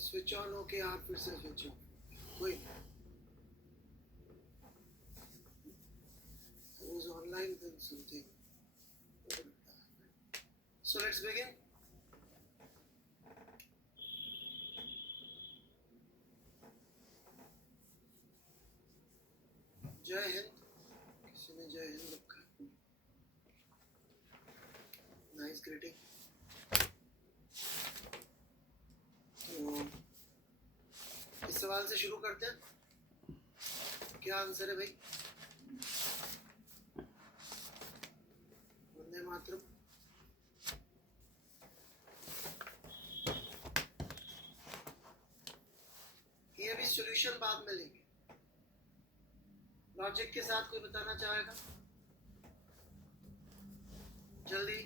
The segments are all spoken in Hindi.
स्विच ऑन हो के आप फिर से स्विच ऑन कोई I was online then something. So let's begin. जय हिंद. किसी ने जय हिंद लिखा. Nice greeting. तो इस सवाल से शुरू करते हैं. क्या आंसर है भाई? वंदे मातरम. ये भी सॉल्यूशन बाद में लेंगे. लॉजिक के साथ कोई बताना चाहेगा? जल्दी.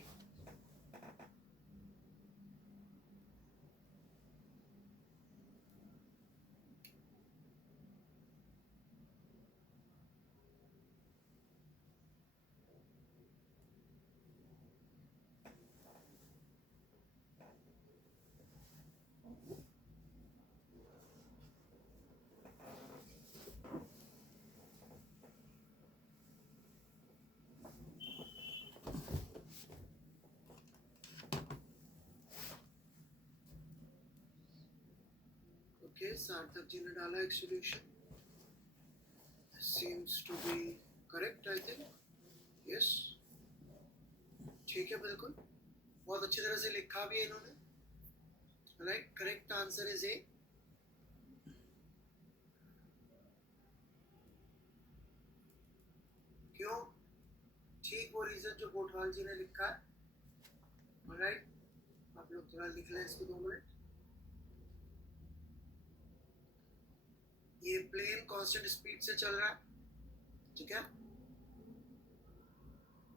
ओके, सार्थक जी ने डाला एक solution. Seems to be correct, I think. Yes. ठीक है, बिल्कुल. बहुत अच्छी तरह से लिखा भी है इन्होंने. Right, correct answer is A. क्यों? ठीक वो रीजन जो कोटवाल जी ने लिखा है. Right, आप लोग थोड़ा लिख लें इसको 2 मिनट. ये प्लेन कांस्टेंट स्पीड से चल रहा है. ठीक है.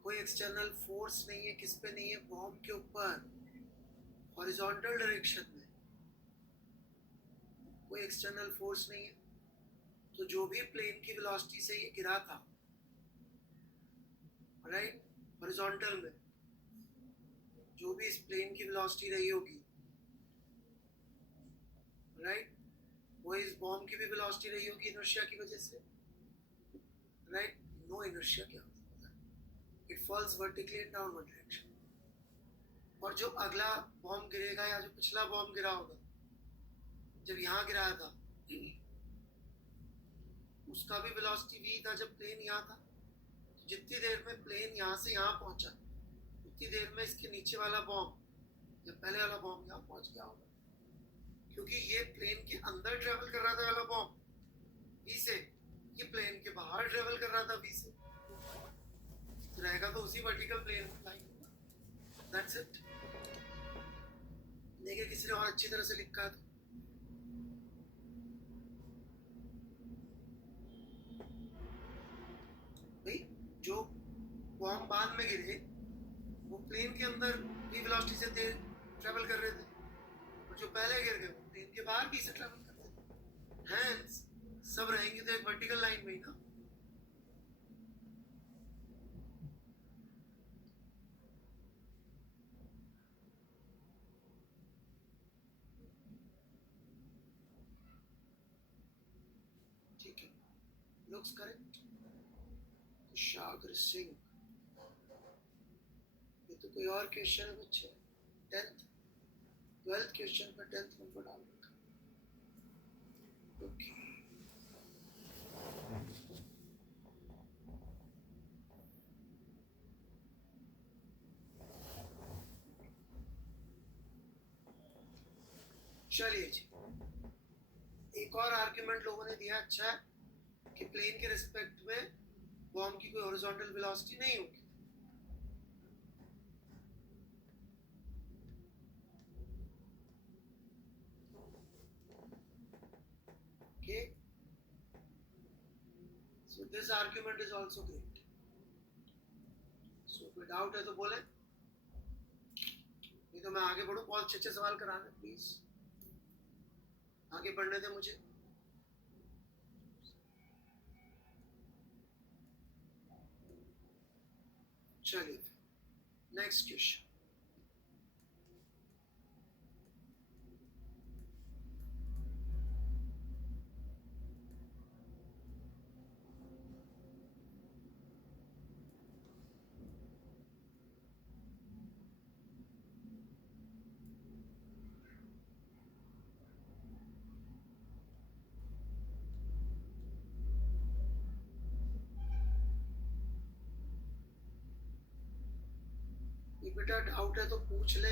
कोई एक्सटर्नल फोर्स नहीं है. किस पे नहीं है? बॉम्ब के ऊपर. हॉरिजॉन्टल डायरेक्शन में कोई एक्सटर्नल फोर्स नहीं है. तो जो भी प्लेन की वेलोसिटी से ये गिरा था, राइट, हॉरिजॉन्टल में जो भी इस प्लेन की वेलोसिटी रही होगी, राइट, वो इस बॉम्ब की भी वेलोसिटी रही होगी इनर्शिया की वजह से. राइट. नो इनर्शिया क्या होता है? It falls vertically in downward direction. और जो अगला बॉम्ब गिरेगा या जो पिछला बॉम्ब गिरा होगा, जब यहाँ गिराया था, उसका भी वेलोसिटी v था जब प्लेन यहाँ था. तो जितनी देर में प्लेन यहाँ से यहाँ पहुंचा, उतनी देर में इसके नीचे वाला बॉम्ब या पहले वाला बॉम्ब यहाँ पहुंच गया होगा. क्योंकि ये प्लेन के अंदर ट्रेवल कर रहा था वाला बॉम्ब v से, ये प्लेन के बाहर ट्रेवल कर रहा था v से. तो रहेगा तो उसी vertical plane line. That's it. देखिए किसी ने और अच्छी तरह से लिखा है. भाई जो बॉम्ब बाद में गिरे वो प्लेन के अंदर भी वेलोसिटी से ट्रेवल कर रहे थे, और जो पहले गिर गए वो प्लेन के बाहर भी से ट्रेवल कर रहे थे. हैंस सब रहेंगे तो एक वर्टिकल लाइन में ही ना. ठीक है. Looks correct. शागर सिंह. ये तो कोई और क्वेश्चन है बच्चे. 10th 12th क्वेश्चन पर 10th नंबर डाल रखा. ओके. चलिए जी. एक और आर्ग्यूमेंट लोगों ने दिया. अच्छा है कि प्लेन के रिस्पेक्ट में बॉम्ब की कोई हॉरिजॉन्टल वेलोसिटी नहीं होगी. Okay, so this argument is also great. So कोई डाउट है तो बोले, नहीं तो मैं आगे बढ़ूं. बहुत अच्छे सवाल कराने प्लीज. आगे बढ़ने दे मुझे. चलिए नेक्स्ट क्वेश्चन. बेटा डाउट है तो पूछ ले,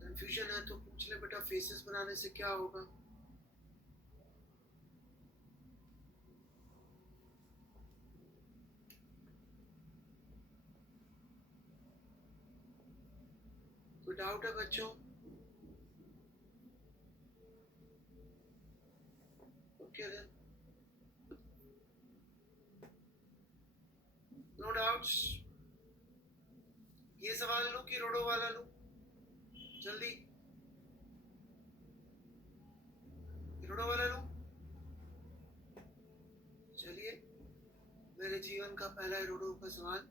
कंफ्यूजन है तो पूछ ले बेटा, फेसेस बनाने से क्या होगा? कोई डाउट है बच्चों? Okay then, no doubts. ये सवाल लो कि रोडो वाला लो, जल्दी रोडो वाला लो। चलिए, मेरे जीवन का पहला रोडो का सवाल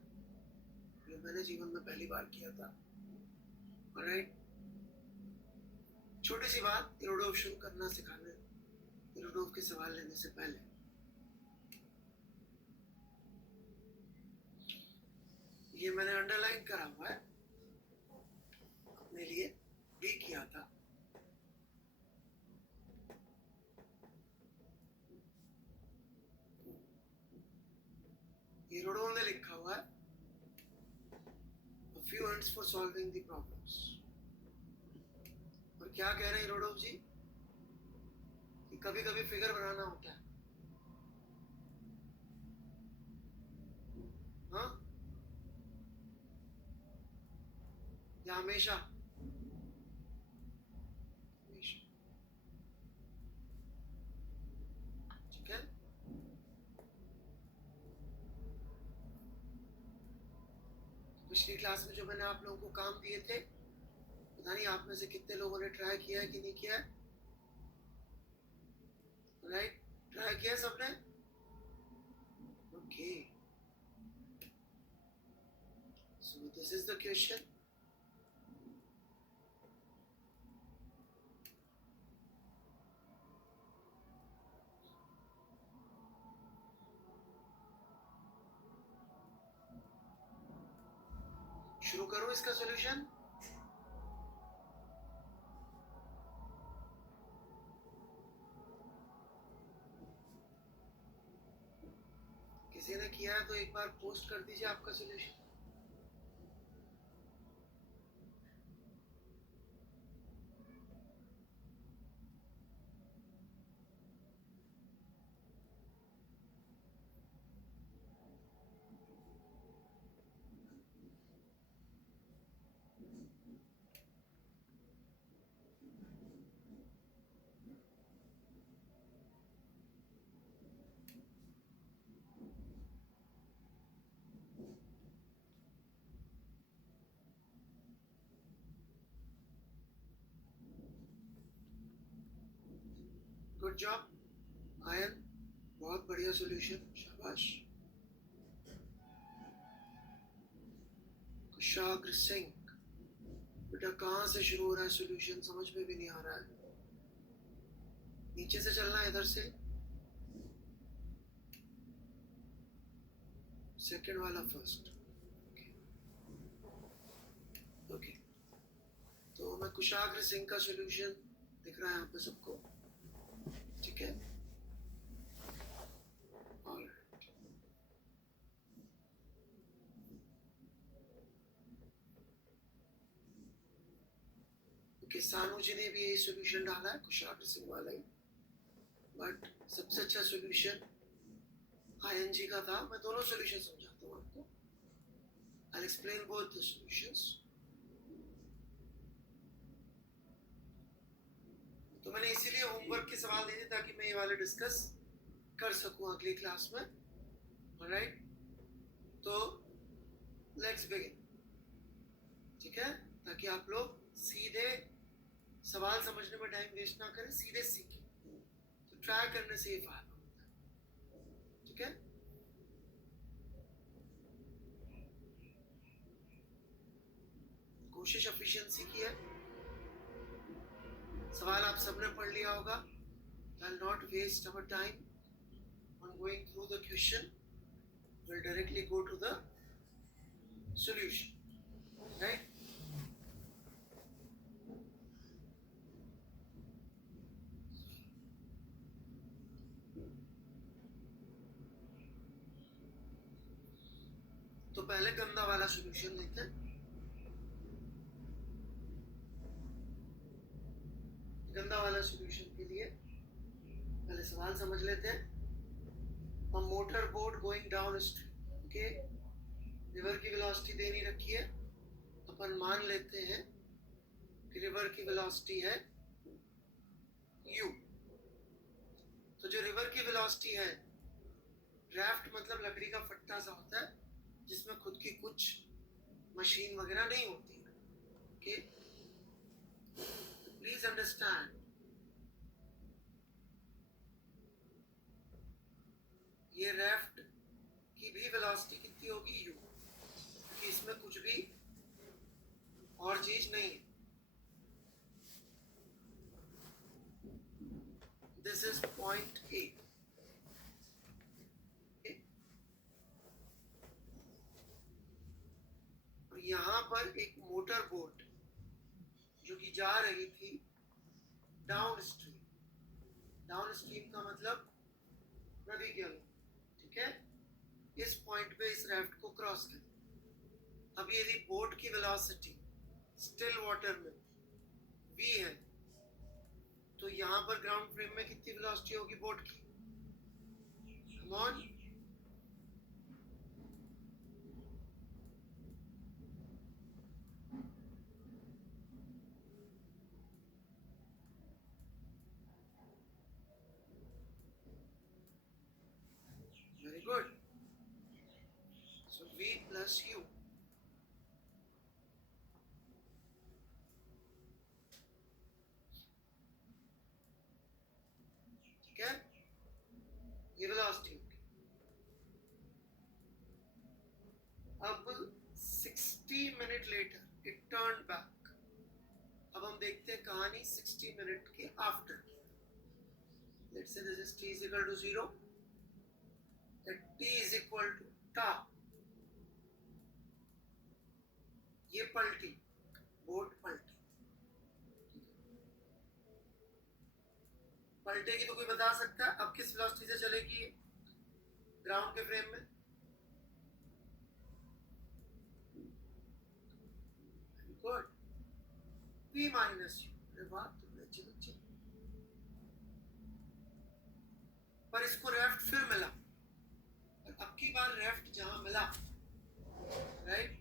जो मैंने जीवन में पहली बार किया था। ऑलराइट, छोटी सी बात, रोडो शुरू करना सिखाने, रोडो के सवाल लेने से पहले ये मैंने अंडरलाइन करा हुआ है अपने लिए, भी किया था। ये रोडो ने लिखा हुआ है, a few hints for solving the problems। और क्या कह रहे हैं रोडो जी कि कभी कभी फिगर बनाना होता है, हाँ, या हमेशा? ठीक है, पिछली क्लास में जो मैंने आप लोगों को काम दिए थे, पता नहीं आप में से कितने लोगों ने ट्राई किया है कि नहीं किया है? राइट, ट्राई किया सबने? Okay, so this is the question. शुरू करो इसका सॉल्यूशन। किसी ने किया है तो एक बार पोस्ट कर दीजिए आपका सॉल्यूशन। गुड जॉब आयन, बहुत बढ़िया सॉल्यूशन, शाबाश। कुशाग्र सिंह, बेटा कहाँ से शुरू हो रहा है सॉल्यूशन, समझ में भी नहीं आ रहा है। नीचे से चलना है, इधर से सेकंड वाला फर्स्ट। ओके, तो मैं कुशाग्र सिंह का सॉल्यूशन दिख रहा है यहाँ पे सबको, ठीक है? ओके, सानू जी ने भी यही सॉल्यूशन डाला है, कुशाग्र सिंह वाला ही, बट सबसे अच्छा सॉल्यूशन आयन जी का था। मैं दोनों सॉल्यूशन समझाता हूँ आपको, I'll explain both the solutions। तो मैंने इसीलिए होमवर्क के सवाल दिए थे ताकि मैं ये वाले डिस्कस कर सकूं अगली क्लास में। ऑलराइट, तो लेट्स बिगिन, ठीक है? ताकि आप लोग सीधे सवाल समझने में टाइम वेस्ट ना करें, सीधे सीखें। तो ट्राई करने से ये फायदा होता है, ठीक है? कोशिश एफिशिएंसी की है। सवाल आप सबने पढ़ लिया होगा। I'll not waste our time on going through the question. We'll directly go to the solution, right? तो पहले गंदा वाला सॉल्यूशन लेते हैं। गंदा वाला सॉल्यूशन के लिए पहले सवाल समझ लेते हैं। A motor boat going down stream, okay, river की वेलोसिटी दे नहीं रखी है, अपन मान लेते हैं कि रिवर की वेलोसिटी है u। तो जो रिवर की वेलोसिटी है, ड्राफ्ट मतलब लकड़ी का फट्टा सा होता है जिसमें खुद की कुछ मशीन वगैरह नहीं होती है, ओके। प्लीज अंडरस्टैंड, ये राफ्ट की भी वेलोसिटी कितनी होगी u, क्योंकि इसमें कुछ भी और चीज नहीं है। This is point A. और यहां पर एक मोटर बोट जो कि जा रही थी डाउन स्ट्रीम। डाउन स्ट्रीम का मतलब नदी के अलग, ठीक है। इस पॉइंट पे इस राफ्ट को क्रॉस करें। अब यदि बोट की वेलोसिटी स्टिल वाटर में v है, तो यहां पर ग्राउंड फ्रेम में कितनी वेलोसिटी होगी बोट की? Come on, very good. So v plus u, ठीक है, ये वेलोसिटी होगी। अब 60 minute later it turn back. अब हम देखते हैं कहानी 60 मिनट के आफ्टर की। Let's say this is t is equal to 0, that t is equal to tau। ये पलटी, बोट पलटी, पलटेगी तो कोई बता सकता है अब किस वेलोसिटी से चलेगी ग्राउंड के फ्रेम में? Good, v minus u। अरे वाह, तुमने अच्छे बच्चे। पर इसको राफ्ट फिर मिला, और अब की बार राफ्ट जहां मिला, राइट,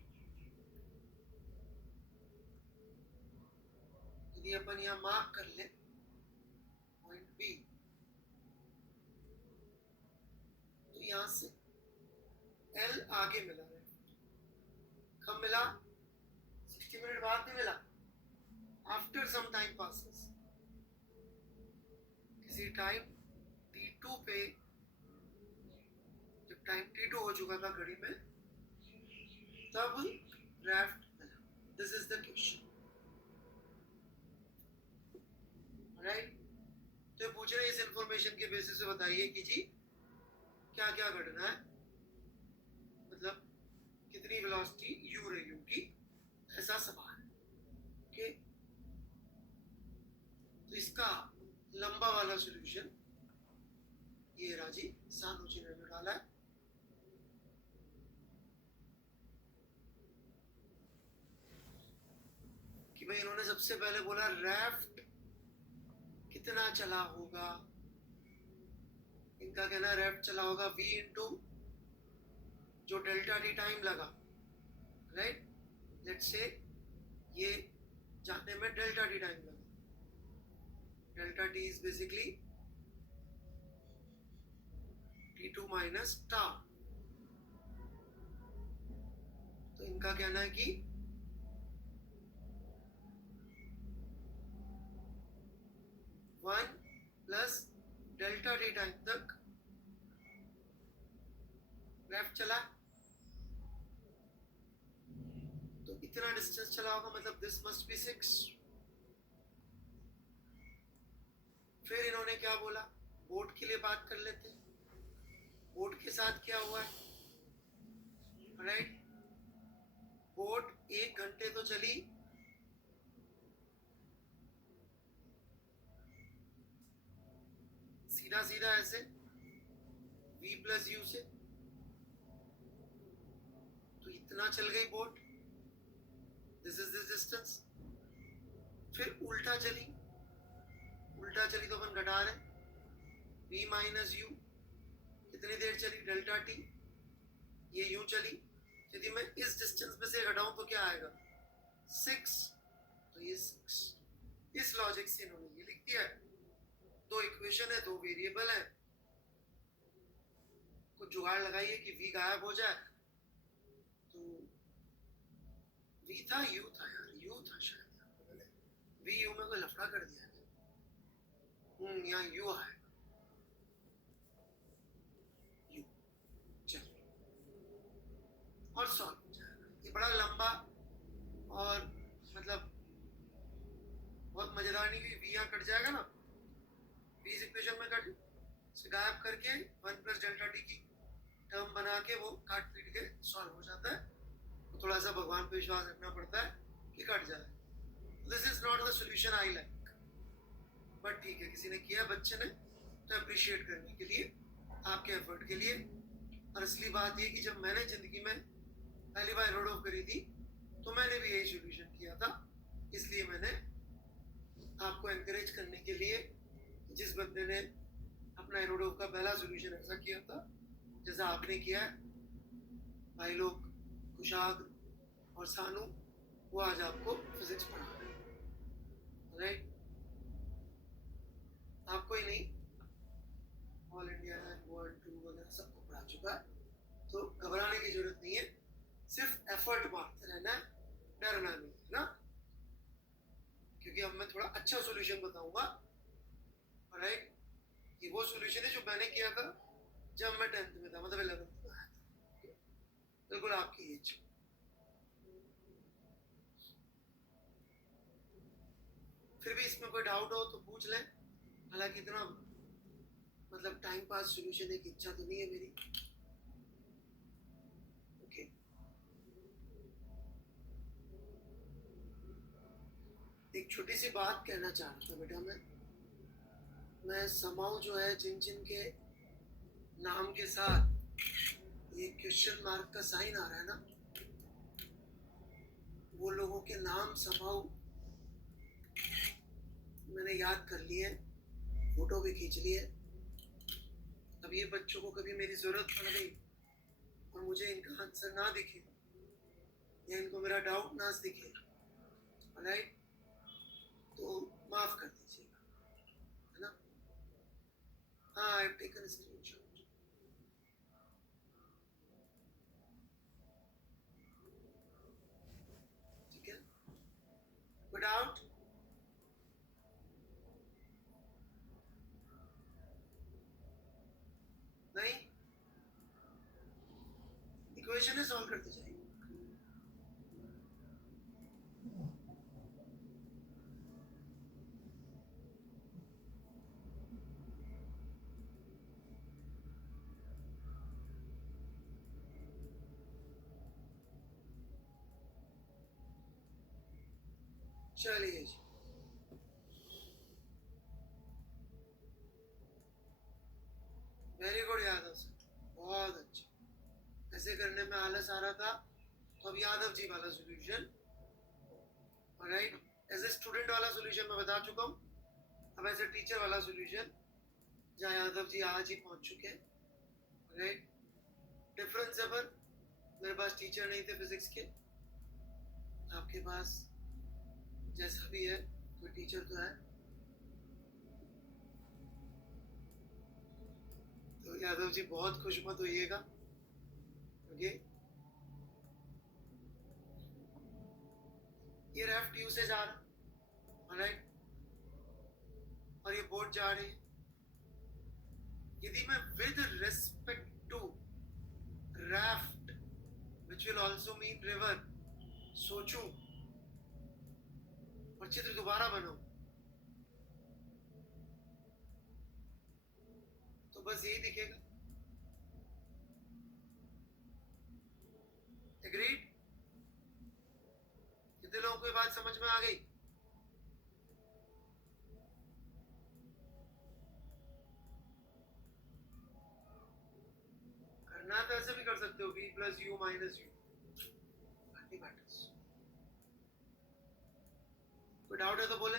यदि अपन यहां मार्क कर ले पॉइंट बी, तो यहां से L आगे मिला राफ्ट। कब मिला? 60 मिनट बाद नहीं मिला, आफ्टर सम टाइम पासेस। किसी टाइम t2 पे, जब टाइम t2 हो चुका था घड़ी में, तब राफ्ट मिला। This is the question, right. तो पूछ रहे इस इंफॉर्मेशन के बेसिस से बताइए कि जी क्या क्या घटना है, मतलब कितनी वेलोसिटी u रही होगी, ऐसा सवाल है, ओके। तो इसका लंबा वाला सॉल्यूशन ये राजी सानोजी ने डाला है। कि भाई इन्होंने सबसे पहले बोला राफ्ट कितना चला होगा। इनका कहना है राफ्ट चला होगा v इंटू जो डेल्टा टी टाइम लगा, राइट। लेट्स से ये जाने में डेल्टा टी टाइम लगा। Delta T is basically t2 minus tau. तो इनका कहना है कि one plus delta T time तक राफ्ट चला, तो इतना डिस्टेंस चला होगा, मतलब दिस मस्ट बी 6। फिर इन्होंने क्या बोला, बोट के लिए बात कर लेते हैं। बोट के साथ क्या हुआ है, राइट। बोट 1 घंटे तो चली, सीधा सीधा ऐसे v प्लस u से, तो इतना चल गई boat, this is this distance. फिर उल्टा चली तो अपन घटा रहे, v माइनस यू कितनी देर चली, डेल्टा टी, ये यूं चली। यदि मैं इस डिस्टेंस में से घटाऊं तो क्या आएगा, 6, तो ये 6। इस लॉजिक से इन्होंने ये लिख दिया है। दो इक्वेशन है, दो वेरिएबल है, कुछ जुगाड़ लगाइए कि v गायब हो जाए। तो v था u था यार, u था शायद, v u में कोई लफड़ा कर दिया है। यहाँ u आएगा, u, चलिए, और सॉल्व हो जाएगा। ये बड़ा लंबा और मतलब बहुत मजेदार नहीं, v यहाँ कट जाएगा ना, v इस इक्वेशन में कट से गायब करके 1 प्लस डेल्टा टी की टर्म बना के वो काट पीट के सॉल्व हो जाता है। तो थोड़ा सा भगवान पे विश्वास रखना पड़ता है कि कट जाए। This is not the solution I like, but ठीक है, किसी ने किया बच्चे ने, तो अप्रिशिएट करने के लिए, आपके एफर्ट के लिए। और असली बात ये कि जब मैंने जिंदगी में पहली बार रोड ऑफ करी थी तो मैंने भी यही सोल्यूशन किया था। इसलिए मैंने आपको एनकरेज करने के लिए, जिस बंदे ने अपना एरोडोव का पहला सोल्यूशन ऐसा किया था जैसा आपने किया है, भाई लोग कुशाग और सानू, वो आज आपको फिजिक्स पढ़ा रहे हैं, राइट? आपको ही नहीं, ऑल इंडिया वर्ल्ड टूर वगैरह सबको पढ़ा चुका है। तो घबराने की जरूरत नहीं है, सिर्फ एफर्ट मारते रहना है, डरना नहीं है ना। क्योंकि अब मैं थोड़ा अच्छा सोल्यूशन बताऊंगा, राइट? ये वो सोल्यूशन है जो मैंने किया था जब मैं 10th में था, मतलब 11th में आया था, बिल्कुल आपकी एज। फिर भी इसमें कोई डाउट हो तो पूछ लें। हालांकि इतना मतलब टाइम पास सोल्यूशन है कि इच्छा तो नहीं है मेरी। ओके, एक छोटी सी बात कहना चाह रहा था बेटा, मैं समाऊ जो है, जिन जिन के नाम के साथ ये क्वेश्चन मार्क का साइन आ रहा है ना, वो लोगों के नाम समाऊ मैंने याद कर लिए, फोटो भी खींच लिए। अब ये बच्चों को कभी मेरी जरूरत पड़ गई और मुझे इनका आंसर ना दिखे या इनको मेरा डाउट ना दिखे, राइट, तो माफ कर दीजिएगा, है ना। हाँ, आई हैव टेकन स्क्रीनशॉट। ठीक है, कोई डाउट? नहीं, इक्वेशन है, सॉल्व करते जाइए। चलिए जी, वेरी गुड यादव सर, बहुत अच्छा। ऐसे करने में आलस आ रहा था, तो अब यादव जी वाला solution, right, as a student वाला सोल्यूशन मैं बता चुका हूँ। अब एज ए टीचर वाला सोल्यूशन, जहाँ यादव जी आज ही पहुँच चुके हैं, राइट। डिफरेंस है, पर मेरे पास टीचर नहीं थे फिजिक्स के, आपके पास जैसा भी है कोई टीचर तो है। तो यादव जी बहुत खुश मत होइएगा, ओके। ये रेफ्ट यू से जा रहा, राइट, और ये बोट जा रही है। यदि मैं with respect to raft which will also mean river सोचूं और चित्र दोबारा बनाऊं, तो बस यही दिखेगा। एग्रीड? कितने लोगों को ये बात समझ में आ गई? करना तो ऐसे भी कर सकते हो, v plus you minus you, gravity matters. कोई डाउट है तो बोले।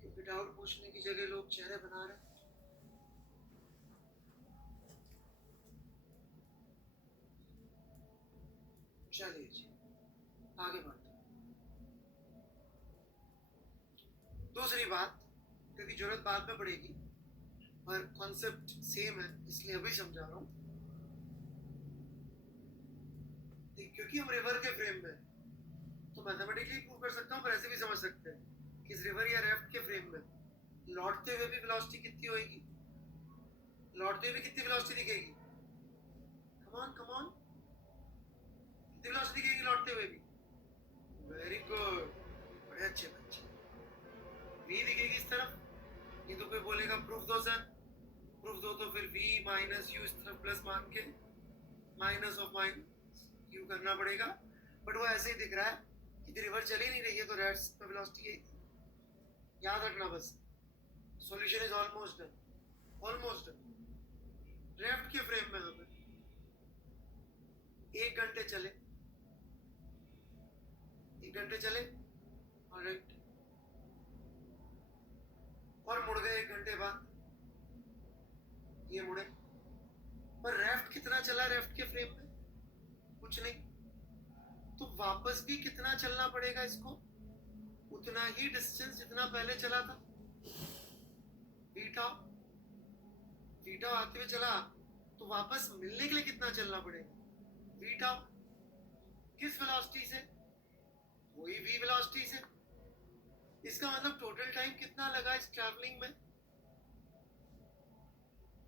क्योंकि डाउट पूछने की जगह लोग चेहरे बना रहे हैं। चलिए जी आगे बढ़ते हैं। दूसरी बात, क्योंकि जरूरत बाद में पड़ेगी पर कॉन्सेप्ट सेम है इसलिए अभी समझा रहा हूं। क्योंकि हम रिवर के फ्रेम में तो मैथमेटिकली प्रूव कर सकता हूं, पर ऐसे भी समझ सकते हैं कि इस रिवर या रेफ्ट के फ्रेम में लौटते हुए भी वेलोसिटी कितनी होगी, लौटते हुए कितनी वेलोसिटी दिखेगी। कम ऑन कितनी वेलोसिटी दिखेगी लौटते हुए भी। वेरी गुड, बड़े अच्छे बच्चे। v दिखेगी इस तरफ। ये तो कोई बोलेगा प्रूफ दो सर, प्रूफ दो तो फिर v माइनस यू इस तरफ प्लस मान के माइनस ऑफ माइनस यू करना पड़ेगा। बट वो ऐसे ही दिख रहा है कि रिवर चल ही नहीं रही है तो रेट्स का वेलोसिटी है। याद रखना बस, solution is almost done, almost done. रेफ्ट के फ्रेम में हमें 1 घंटे चले, 1 घंटे चले ऑलराइट, और मुड़ गए 1 घंटे बाद, ये मुड़े। पर रेफ्ट कितना चला रेफ्ट के फ्रेम में, कुछ नहीं। तो वापस भी कितना चलना पड़ेगा इसको, उतना ही डिस्टेंस जितना पहले चला था। बीटा बीटा आते हुए चला तो वापस मिलने के लिए कितना चलना पड़ेगा, बीटा। किस वेलोसिटी से, वही v वेलोसिटी से। इसका मतलब टोटल टाइम कितना लगा इस ट्रैवलिंग में,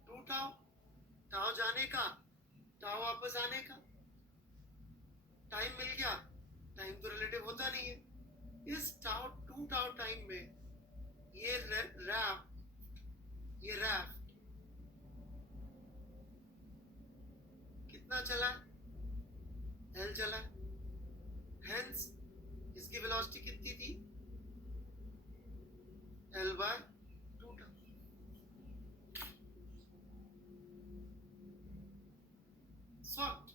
2 टाउ। टाउ जाने का, टाउ वापस आने का। टाइम मिल गया, टाइम तो रिलेटिव होता नहीं है। इस टाउ 2 टाउ टाइम में ये रैफ्ट कितना चला, L चला। हेंस इसकी वेलोसिटी कितनी थी, L by 2 टाउ। सॉल्व।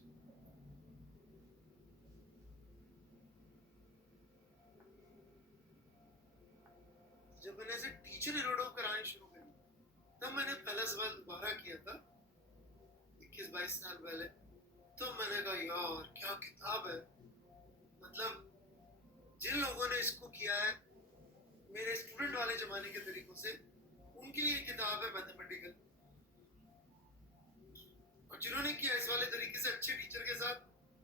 जब मैंने ऐसे टीचर इरोडो कराने शुरू करी तब मैंने पहला सवाल दोबारा किया था 21-22 साल पहले। तो मैंने कहा यार क्या किताब है, मतलब जिन लोगों ने इसको किया है मेरे स्टूडेंट वाले जमाने के तरीकों से, उनके लिए किताब है मैथमेटिकल। और जिन्होंने किया इस वाले तरीके से अच्छे टीचर के साथ,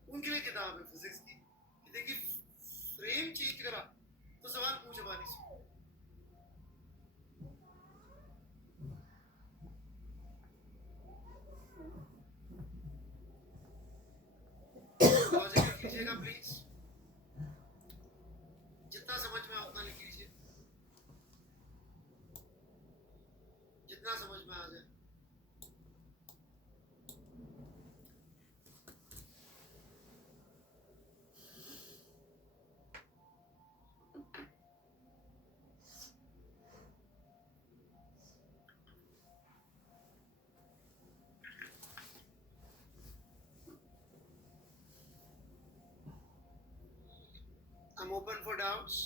उनके लिए किताब है फिजिक्स की। देखिए फ्रेम चेंज करा तो सवाल मुंह जबानी सुन। लॉजिक लिख लीजिएगा प्लीज, जितना समझ में उतना लिख लीजिए, जितना समझ में आ जाए। I'm open for doubts.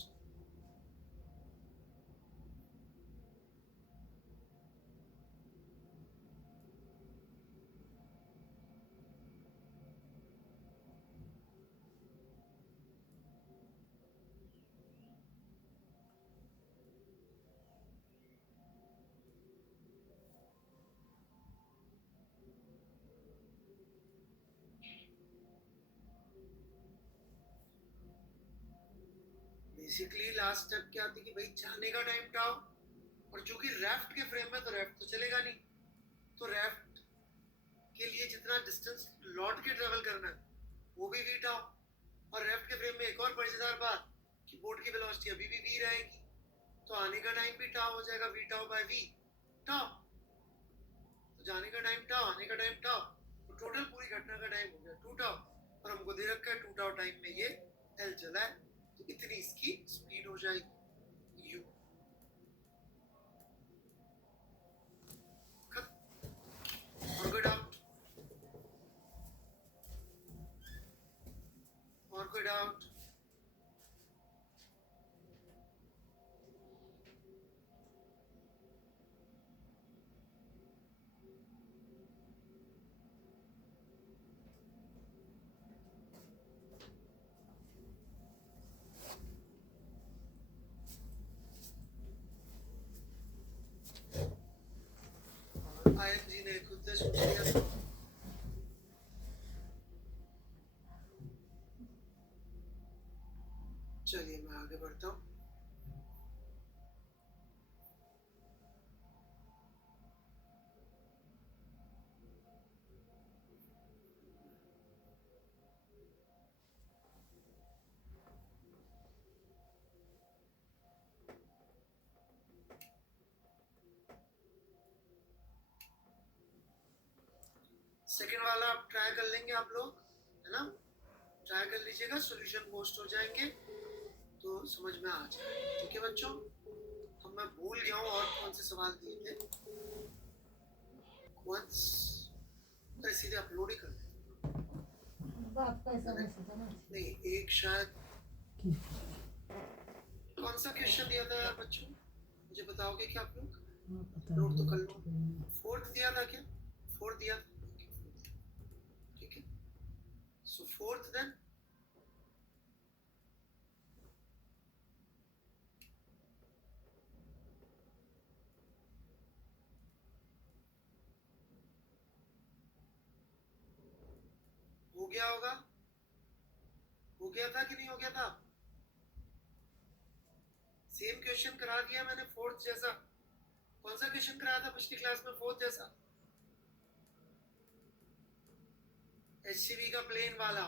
Basically last step क्या थी कि भाई जाने का टाइम टाउ, और चूंकि रेफ्ट के फ्रेम में तो रेफ्ट तो चलेगा नहीं, तो रेफ्ट के लिए जितना डिस्टेंस लौट के ट्रेवल करना है वो भी v टाउ। और रेफ्ट के फ्रेम में एक और मजेदार बात कि बोट की वेलोसिटी अभी भी v रहेगी, तो आने का टाइम भी टाउ हो जाएगा, v tau by v tau. तो जाने का टाइम टाउ, आने का टाइम टाउ, तो टोटल पूरी घटना का टाइम हो गया 2 टाउ। और हमको दे रखा है 2 टाउ टाइम में ये L चला है, तो इतनी इसकी स्पीड हो जाएगी u। it out. आयन जी ने खुद से सोच लिया था। चलिए मैं आगे बढ़ता हूँ। सेकेंड वाला आप ट्राई कर लेंगे आप लोग, है ना? ट्राई कर लीजिएगा, सॉल्यूशन पोस्ट हो जाएंगे तो समझ में आ जाए। ठीक है बच्चों? तो मैं भूल गया हूँ और कौन से सवाल दिए थे। वंस अरे सीधे अपलोड ही कर दे। नहीं, एक शायद कौन सा क्वेश्चन दिया था यार बच्चों, मुझे बताओगे क्या आप लोग? नोट तो कर लो। फोर्थ दिया था क्या? फोर्थ दिया था। ठीक है, सो फोर्थ देन हो गया होगा, हो गया था कि नहीं हो गया था? सेम क्वेश्चन करा दिया मैंने फोर्थ जैसा। कौन सा क्वेश्चन कराया था पिछली क्लास में फोर्थ जैसा? एचसीवी का प्लेन वाला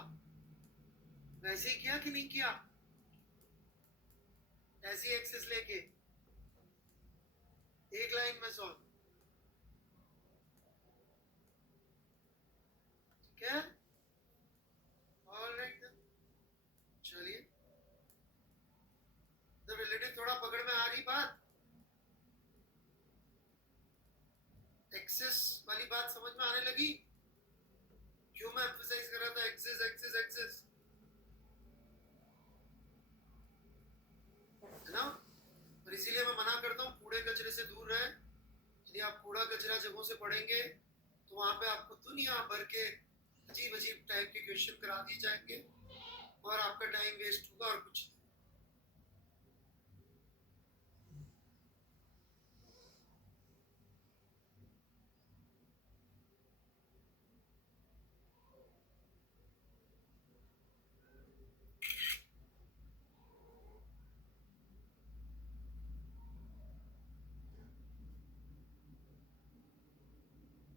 वैसे ही किया कि नहीं किया? ऐसी एक्सिस लेके एक लाइन में सॉल्व। ठीक है, ऑलराइट। चलिए, द रिलेटिव थोड़ा पकड़ में आ रही बात, एक्सिस वाली बात समझ में आने लगी। क्यों मैं एम्फसाइज कर रहा था एक्सिस एक्सिस एक्सिस, है ना? और इसीलिए मैं मना करता हूँ कूड़े कचरे से दूर रहे। यदि आप कूड़ा कचरा जगहों से पढ़ेंगे तो वहां पे आपको दुनिया भर के अजीब अजीब टाइप के क्वेश्चन करा दिए जाएंगे और आपका टाइम वेस्ट होगा और कुछ नहीं।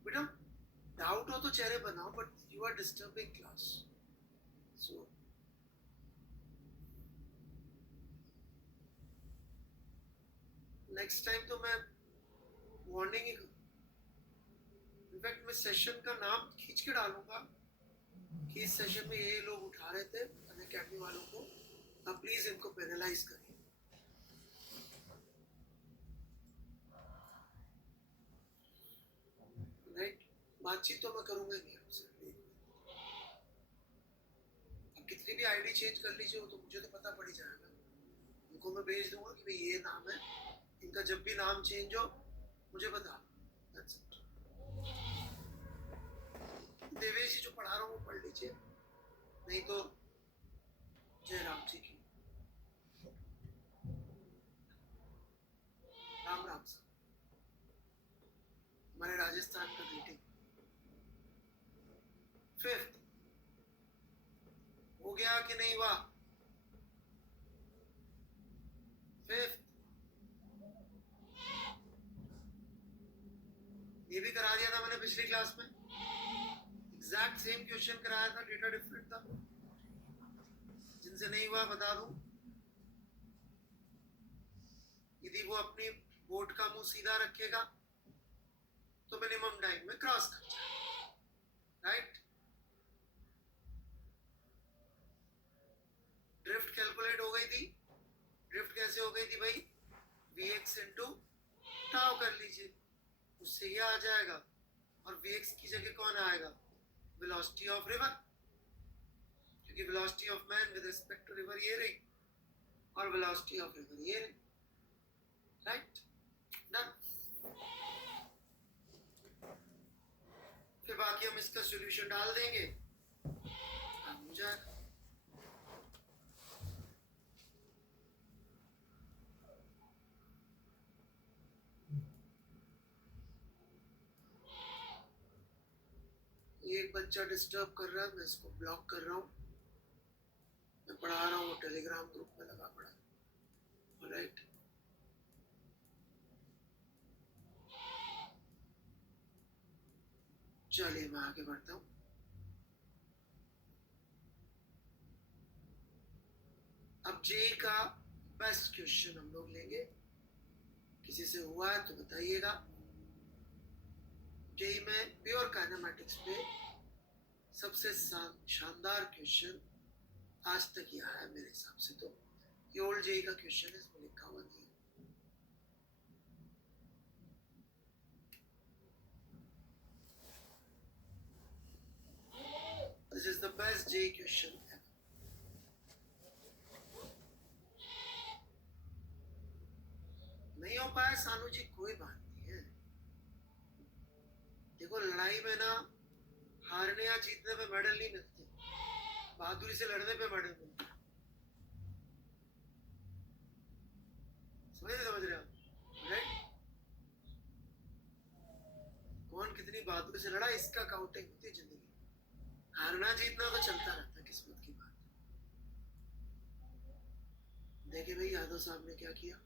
बेटा डाउट हो तो चेहरे बनाओ, but you are disturbing class. So next time तो मैं वार्निंग ही, इनफैक्ट मैं सेशन का नाम खींच के डालूंगा कि इस सेशन में ये लोग उठा रहे थे अनअकैडमी वालों को, अब प्लीज इनको पेनलाइज करिए। राइट, बातचीत तो मैं करूंगा नहीं आपसे। अब कितनी भी आईडी चेंज कर लीजिए, वो तो मुझे तो पता पड़ ही जाएगा। उनको मैं भेज दूंगा कि भाई ये नाम है इनका, जब भी नाम चेंज हो मुझे बता दो। That's it. देवेश जी जो पढ़ा रहा हूँ वो पढ़ लीजिए, नहीं तो जयराम जी की। राम राम सर, हमारे राजस्थान का ग्रीटिंग। फिफ्थ हो गया कि नहीं हुआ? फिफ्थ ये भी करा दिया था मैंने पिछली क्लास में, एग्जैक्ट सेम क्वेश्चन कराया था, डेटा डिफरेंट था। जिनसे नहीं हुआ बता दूं, यदि वो अपनी बोर्ड का मुंह सीधा रखेगा तो मिनिमम टाइम में क्रॉस कर जाए। राइट, ड्रिफ्ट कैलकुलेट हो गई थी। ड्रिफ्ट कैसे हो गई थी भाई? vx इंटू टाउ कर लीजिए, उससे ये आ जाएगा। और vx की जगह कौन आएगा? वेलोसिटी ऑफ रिवर, क्योंकि क्योंकि velocity of man with respect to river ये रही और वेलोसिटी ऑफ रिवर ये रही, राइट? डन। फिर बाकी हम इसका सॉल्यूशन डाल देंगे, काम हो जाएगा। एक बच्चा डिस्टर्ब कर रहा है, मैं इसको ब्लॉक कर रहा हूँ। मैं पढ़ा रहा हूँ, टेलीग्राम ग्रुप में लगा पड़ा है, राइट? चलिए मैं आगे बढ़ता हूँ। अब जे का बेस्ट क्वेश्चन हम लोग लेंगे, किसी से हुआ है तो बताइएगा। जे में प्योर काइनेमेटिक्स पे सबसे शानदार क्वेश्चन आज तक यह है मेरे हिसाब से, तो ये ओल्ड जे का क्वेश्चन है, इसमें लिखा हुआ नहीं है। This is the best J question ever. नहीं हो पाया सानू जी, कोई बात नहीं है। देखो लड़ाई में ना हारने या जीतने पे मेडल नहीं मिलते, बहादुरी से लड़ने पे मेडल मिलते। समझ रहे हो, राइट? कौन कितनी बहादुरी से लड़ा इसका काउंटिंग होती है जिंदगी। हारना जीतना तो चलता रहता है, किस्मत की बात। देखे भाई यादव साहब ने क्या किया।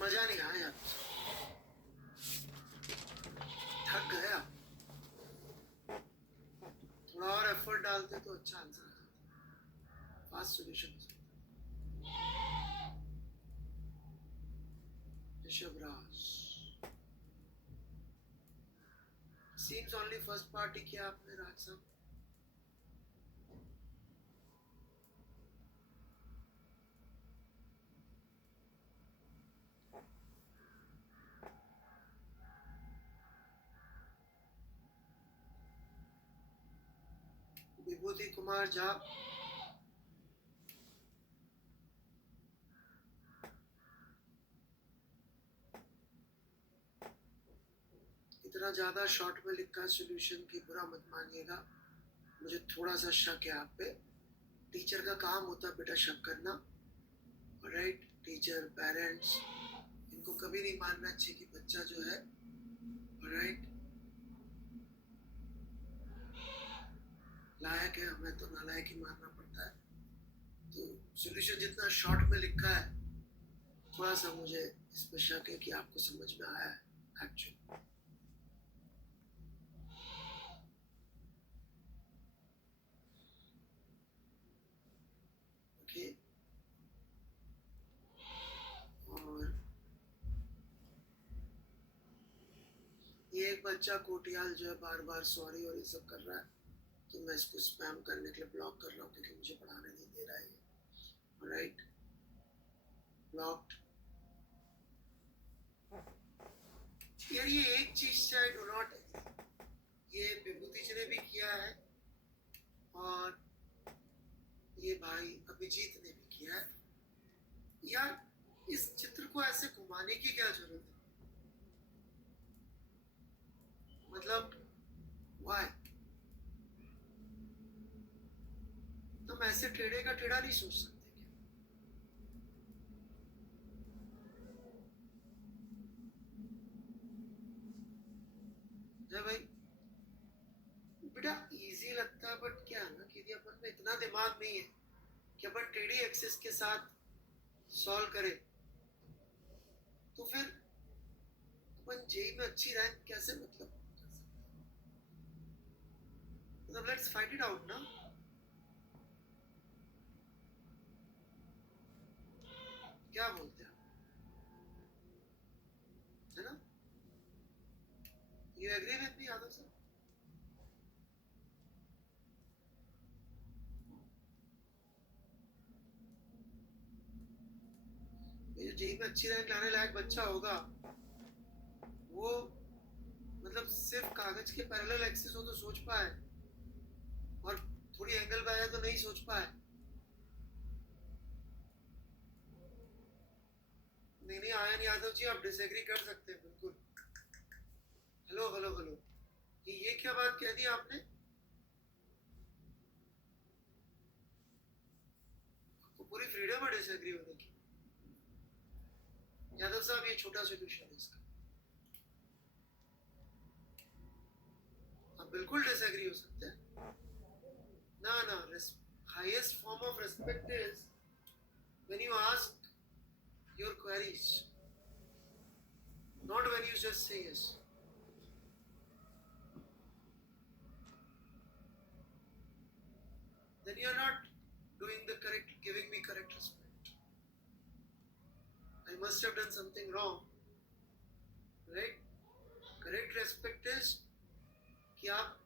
मजा नहीं आया, थक गया। थोड़ा और एफर्ट डालते तो अच्छा आंसर आ जाता, fast solution. Rishabhraj seems only first party किया आपने राज साहब। विभूति कुमार झा, इतना ज्यादा शॉर्ट में लिखा सॉल्यूशन की बुरा मत मानिएगा, मुझे थोड़ा सा शक है आप पे। टीचर का काम होता है बेटा शक करना, राइट? टीचर, पेरेंट्स, इनको कभी नहीं मानना चाहिए कि बच्चा जो है, राइट, लायक है, हमें तो नालायक ही मानना पड़ता है। तो सॉल्यूशन जितना शॉर्ट में लिखा है, थोड़ा सा मुझे इस पर शक है कि आपको समझ में आया है एक्चुअली। ओके, और ये एक बच्चा कोटियाल जो है बार बार सॉरी और ये सब कर रहा है, तो मैं इसको स्पैम करने के लिए ब्लॉक कर रहा हूँ क्योंकि मुझे पढ़ाने नहीं दे रहा है ये, राइट? ब्लॉक्ड। यार ये एक चीज से आई डू नॉट, ये विभूति जी ने भी किया है और ये भाई अभिजीत ने भी किया है। यार इस चित्र को ऐसे घुमाने की क्या जरूरत है, मतलब व्हाई? तुम ऐसे टेढ़े का टेढ़ा नहीं सोच सकते क्या भाई? बेटा इजी लगता है, बट क्या है ना कि यदि अपन में इतना दिमाग नहीं है कि अपन टेढ़ी एक्सिस के साथ सॉल्व करें, तो फिर अपन जेई में अच्छी रैंक कैसे मतलब लेट्स फाइट इट आउट ना। क्या बोलते हैं, है ना? You agree with me, Yadav sir? ये जो जेई में अच्छी रैंक लाने लायक बच्चा होगा वो मतलब सिर्फ कागज के पैरेलल एक्सिस हो तो सोच पाए और थोड़ी एंगल पे आया तो नहीं सोच पाए। नहीं आयन यादव जी आप डिसएग्री कर सकते हैं बिल्कुल। हेलो हेलो हेलो ये क्या बात कह दी आपने? आपको पूरी फ्रीडम है डिसएग्री होने की। यादव साहब ये छोटा सोल्यूशन है इसका, आप बिल्कुल डिसएग्री हो सकते हैं ना। Highest form of respect is when you ask your queries, not when you just say yes. Then you are not doing the correct, giving me correct respect. I must have done something wrong, right? Correct respect is कि आप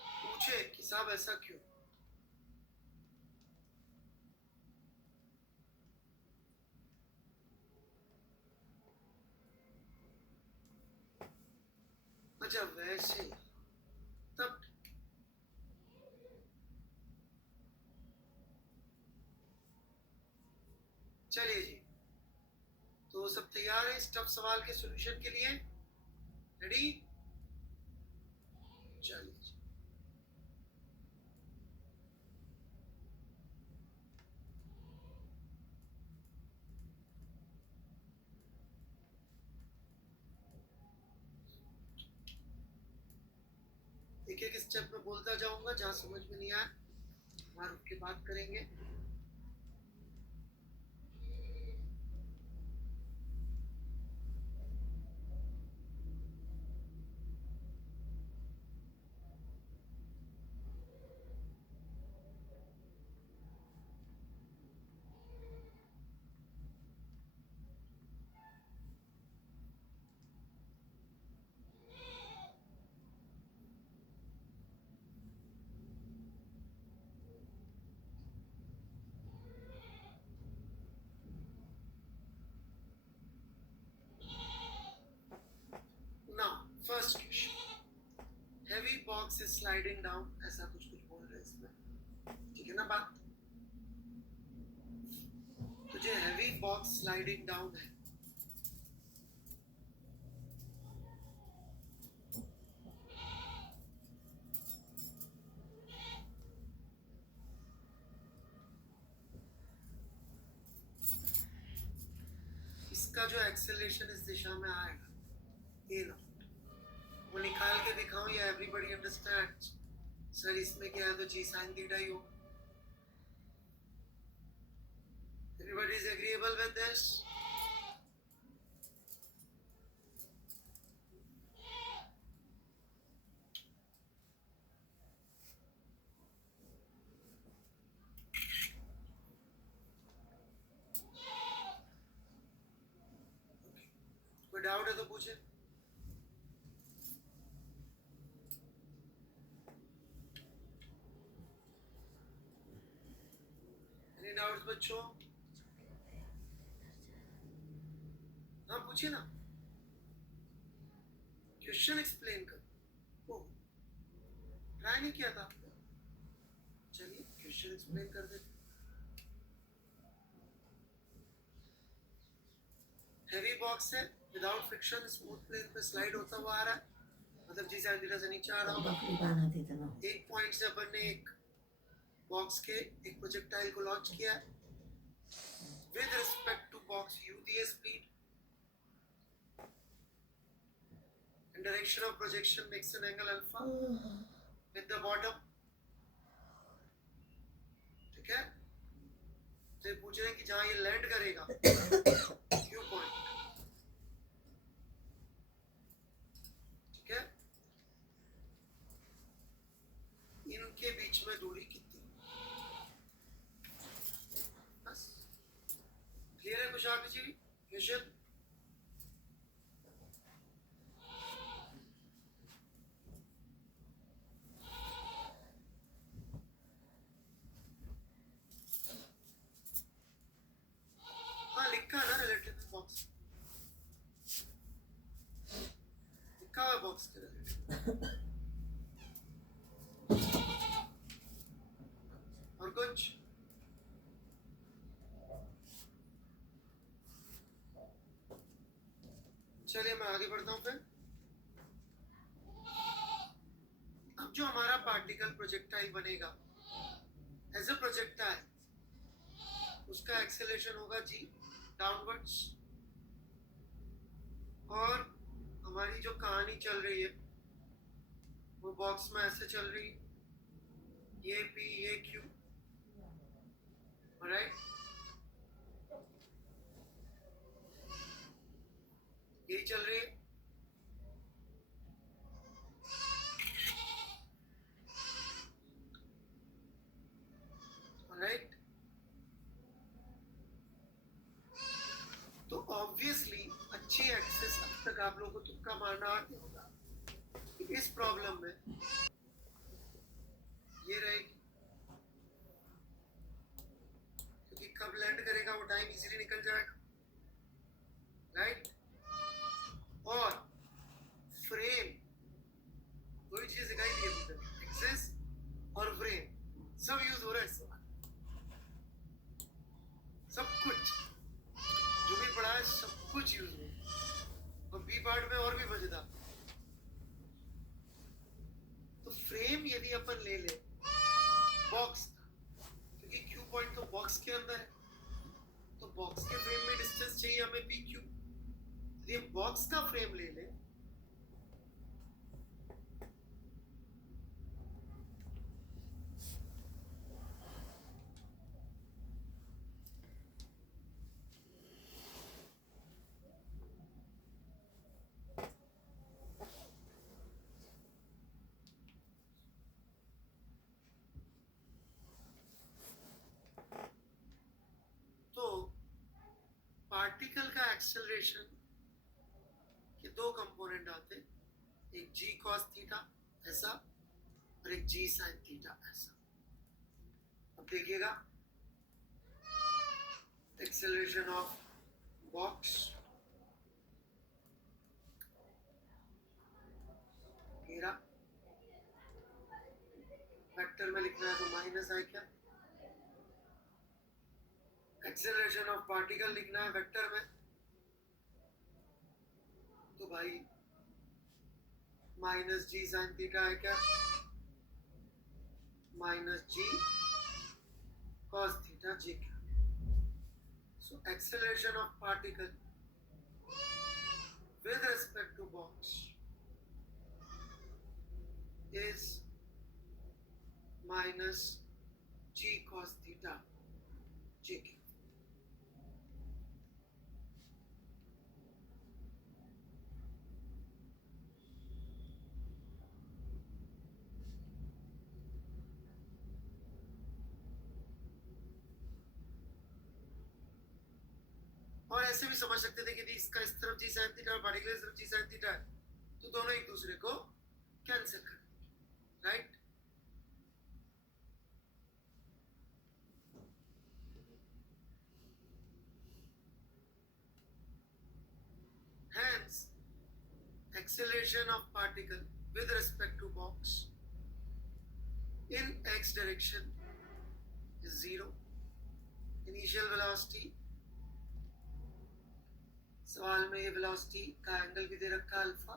पूछे कि साहब ऐसा क्यों। अच्छा वैसे तब चलिए जी, तो सब तैयार है इस टफ सवाल के सॉल्यूशन के लिए? रेडी? चलिए जी। एक एक स्टेप में बोलता जाऊंगा, जहां समझ में नहीं आए वहां रुक के बात करेंगे। Now, first question. Heavy box is sliding down. ऐसा कुछ बोल रहे हैं इसमें, ठीक है ना बात? तो जो heavy box sliding down है, इसका जो एक्सेलरेशन इस दिशा में आएगा, ये ना वो निकाल के दिखाऊं या एवरीबॉडी अंडरस्टैंड्स? सर इसमें क्या है तो जी साइन थीटा ही हो। Everybody is agreeable with this? कोई डाउट है तो पूछे। Any doubts बच्चों? हाँ पूछिए ना, क्वेश्चन एक्सप्लेन कर। ओ ट्राई नहीं किया था आपने? चलिए क्वेश्चन एक्सप्लेन कर देते। हैवी बॉक्स है, विदाउट फ्रिक्शन स्मूथ प्लेन पे स्लाइड होता हुआ आ रहा है, मतलब जी साइन थीटा से नीचे आ रहा होगा। एक पॉइंट से अपन ने एक बॉक्स के एक प्रोजेक्टाइल को लॉन्च किया है। With respect to box u the speed and direction of projection makes an angle alpha with the bottom, ठीक है? तो पूछ रहे हैं कि जहां ये लैंड करेगा Q पॉइंट, ठीक है? इनके बीच में दूरी कितनी? बस क्लियर है? कुछ आगे जी क्वेश्चन? बॉक्स के रिलेटेड। और कुछ चलिए मैं आगे बढ़ता हूँ फिर। अब जो हमारा पार्टिकल प्रोजेक्टाइल बनेगा एज अ प्रोजेक्टाइल, उसका एक्सेलरेशन होगा जी डाउनवर्ड्स। और हमारी जो कहानी चल रही है वो बॉक्स में ऐसे चल रही है, ये पी ये क्यू, राइट? यही चल रही है। राइट? तो ऑब्वियसली अच्छी एक्सेस अब तक आप लोगों को तुक्का मारना आ गया होगा। इस प्रॉब्लम में ये रहेगी, क्योंकि कब लैंड करेगा वो टाइम इजीली निकल जाएगा। राइट? और फ्रेम, दो ही चीज दिखाई दी है, एक्सेस और फ्रेम सब यूज हो रहा है इस समय। सब कुछ जो भी पढ़ा है सब कुछ यूज हो रहा है। और बी पार्ट में और भी मजेदार। तो फ्रेम यदि अपन ले ले बॉक्स का, क्योंकि क्यू पॉइंट तो बॉक्स के अंदर है, तो बॉक्स के फ्रेम में डिस्टेंस चाहिए हमें पी क्यू। ये बॉक्स का फ्रेम ले ले, तो पार्टिकल का एक्सेलरेशन के दो कंपोनेंट आते, एक जी कॉस थीटा ऐसा और एक जी साइन थीटा ऐसा। अब देखिएगा एक्सेलरेशन ऑफ बॉक्स घेरा, वेक्टर में लिखना है तो माइनस आई क्या। एक्सेलरेशन ऑफ पार्टिकल लिखना है वेक्टर में तो भाई माइनस जी साइन थीटा है क्या, माइनस जी कॉस थीटा जी क्या। So acceleration of particle with respect to box is minus g cos theta j k। और ऐसे भी समझ सकते थे कि इसका इस तरफ जी साइन थीटा और पार्टिकल इस तरफ जी साइन थीटा है, तो दोनों एक दूसरे को कैंसिल कर देंगे। Right? Hence, acceleration of particle with respect to box in x direction is 0. Initial velocity, सवाल में ये वेलोसिटी का एंगल भी दे रखा है अल्फा,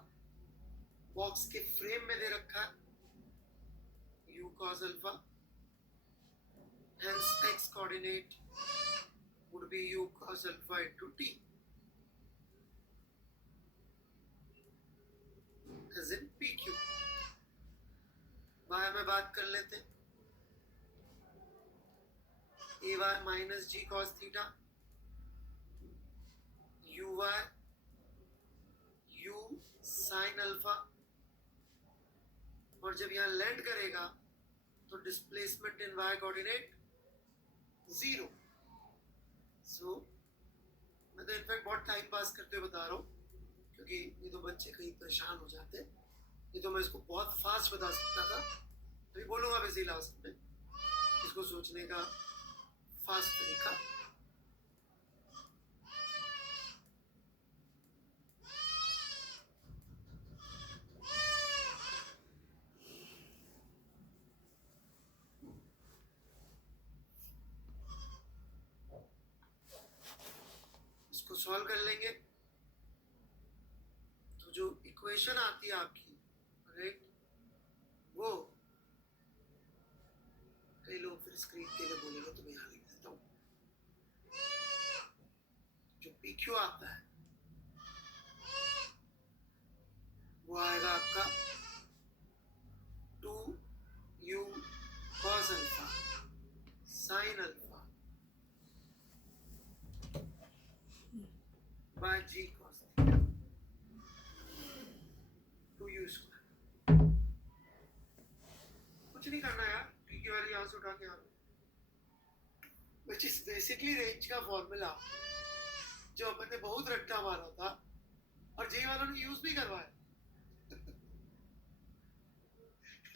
बॉक्स के फ्रेम में दे रखा है u cos alpha, hence x coordinate would be u cos alpha into t as in pq। y में बात कर लेते हैं, a y minus g cos theta, u y u sine alpha, और जब यहाँ लैंड करेगा तो displacement in y coordinate 0। So मैं तो इनफैक्ट बहुत टाइम पास करते हुए बता रहा हूँ, क्योंकि ये तो बच्चे कहीं परेशान हो जाते हैं। ये तो मैं इसको बहुत फास्ट बता सकता था, अभी बोलूँगा वैसे ही लास्ट में इसको सोचने का फास्ट तरीका। सॉल्व कर लेंगे तो जो इक्वेशन आती है आपकी, राइट, वो कई लोग फिर स्क्रीन के लिए बोलेंगे तो मैं यहाँ लिख देता हूँ। जो PQ आता है वो आएगा आपका 2u cos alpha sin alpha by g cos theta 2u square. कुछ नहीं करना यार, p की वैल्यू यहाँ से उठा के आना, which is basically रेंज का फॉर्मूला जो अपन ने बहुत रट्टा मारा था और जे वालों ने यूज भी करवाया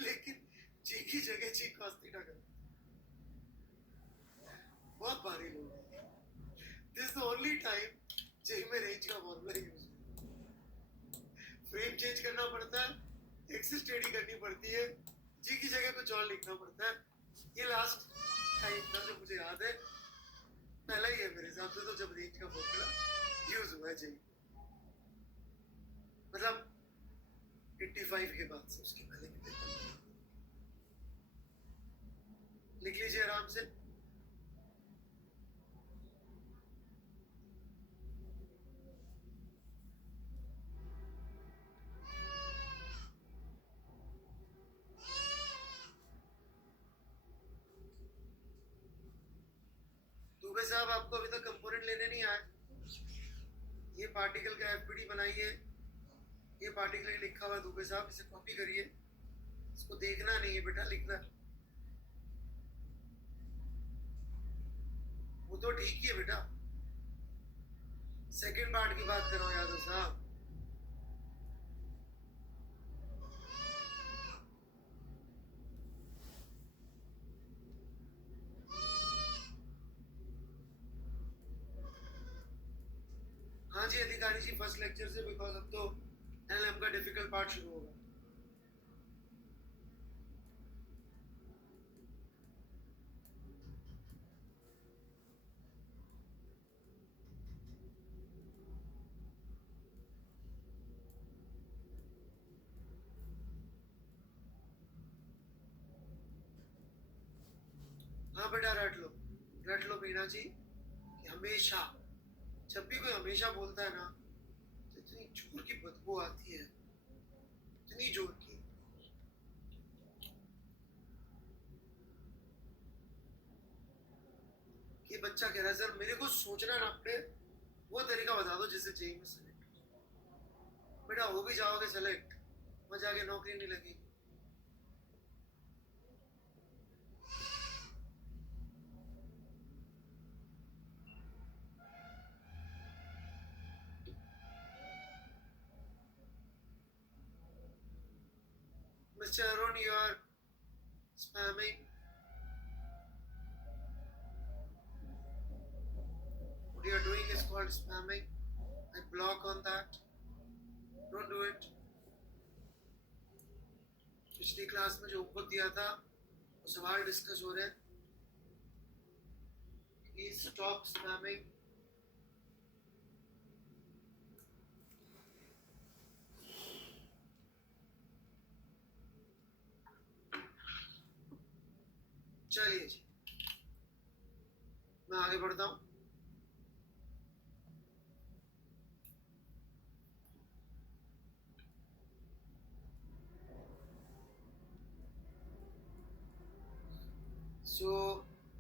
लेकिन जी की जगह जी cos थीटा कर, बहुत भारी लोग हैं। दिस द ओनली टाइम जे में रेंज का फॉर्मूला यूज, फ्रेम चेंज करना पड़ता है, एक्सिस स्टडी करनी पड़ती है, जी की जगह कुछ और लिखना पड़ता है। ये लास्ट टाइम था जो मुझे याद है, पहला ही है मेरे हिसाब से तो जब रेंज का फॉर्मूला यूज हुआ है जी, मतलब 85 के बाद से, उसके पहले के पेपर लिख लीजिए आराम से। दुबे साहब आपको अभी तक कंपोनेंट लेने नहीं आए, ये पार्टिकल का एफपीडी बनाइए, ये पार्टिकल लिखा हुआ दुबे साहब, इसे कॉपी करिए, इसको देखना नहीं है बेटा, लिखना। वो तो ठीक ही है बेटा, सेकंड पार्ट की बात करो यादव साहब। हाँ जी अधिकारी जी, फर्स्ट लेक्चर से, बिकॉज अब तो एलएम का डिफिकल्ट पार्ट शुरू होगा। हाँ बेटा रट लो मीना जी कि हमेशा जब भी कोई हमेशा बोलता है ना तो इतनी जोर की बदबू आती है, इतनी जोर की। ये बच्चा कह रहा है सर मेरे को सोचना ना पड़े, वो तरीका बता दो जिससे जेई में सेलेक्ट। बेटा हो भी जाओगे सेलेक्ट, वहां जाके नौकरी नहीं लगेगी। Mr. Arun, you are spamming. What you are doing is called spamming. I block on that. Don't do it. पिछली क्लास में जो होमवर्क दिया था वो सवाल डिस्कस हो रहे हैं। Please stop spamming. चलिए जी, मैं आगे बढ़ता हूँ। So,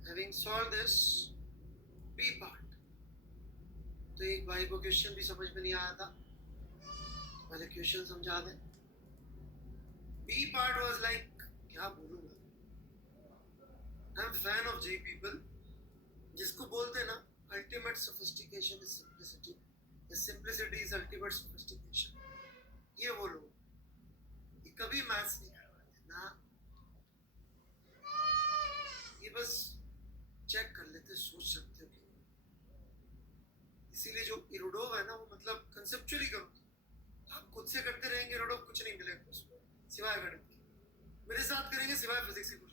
having solved this B part, तो एक भाई को क्वेश्चन भी समझ में नहीं आया था, पहले क्वेश्चन समझा दें। B part was like, क्या बोलूँगा, I'm fan of J people, जिसको बोलते हैं ना ultimate sophistication is simplicity, the simplicity is ultimate sophistication। ये वो लोग ये कभी मैथ्स नहीं करवाते ना, ये बस चेक कर लेते, सोच सकते हो कि, इसीलिए जो इरोडोव है ना वो मतलब कंसेप्चुअली करो, आप खुद से करते रहेंगे इरोडोव कुछ नहीं मिलेगा उसको सिवाय गणित के, मेरे साथ करेंगे सिवाय फिजिक्स के कुछ।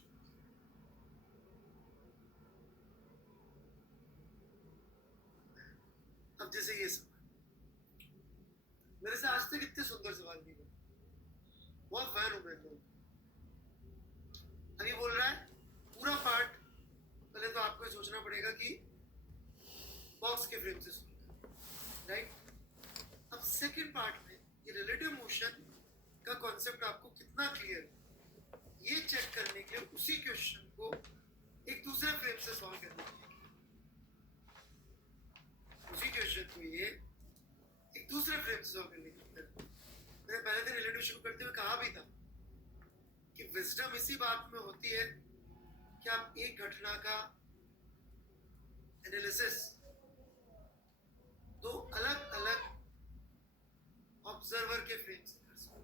अब जैसे ये सवाल नहीं करता, बहुत फैन हूं मैं लोग। अभी बोल रहा है पूरा पार्ट, पहले तो आपको सोचना पड़ेगा कि बॉक्स के फ्रेम से सुनना, राइट। अब सेकंड पार्ट में ये रिलेटिव मोशन का कॉन्सेप्ट आपको कितना क्लियर है, ये चेक करने के लिए उसी क्वेश्चन को एक दूसरे फ्रेम से सॉल्व करना चाहिए। उसी क्वेश्चन को ये एक दूसरे फ्रेम से सॉल्व करने की। मैंने पहले दिन रिलेटिव शुरू करते हुए कहा भी था कि विजडम इसी बात में होती है कि आप एक घटना का एनालिसिस दो अलग अलग ऑब्जर्वर के फ्रेम से कर सकते,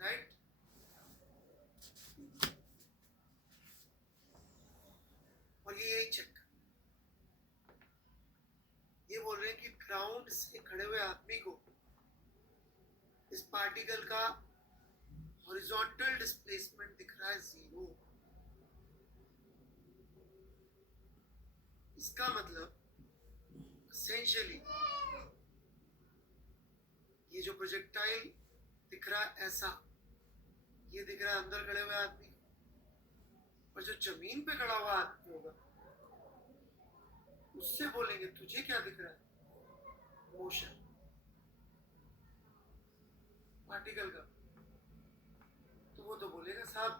राइट। और ये यही चेक, ये बोल रहे हैं कि ग्राउंड से खड़े हुए आदमी को इस पार्टिकल का हॉरिजॉन्टल डिस्प्लेसमेंट दिख रहा है 0। इसका मतलब एसेंशियली ये जो प्रोजेक्टाइल दिख रहा है ऐसा, ये दिख रहा है अंदर खड़े हुए आदमी, और जो जमीन पे खड़ा हुआ आदमी होगा उससे बोलेंगे तुझे क्या दिख रहा है, मोशन पार्टिकल का, तो वो तो बोलेगा साहब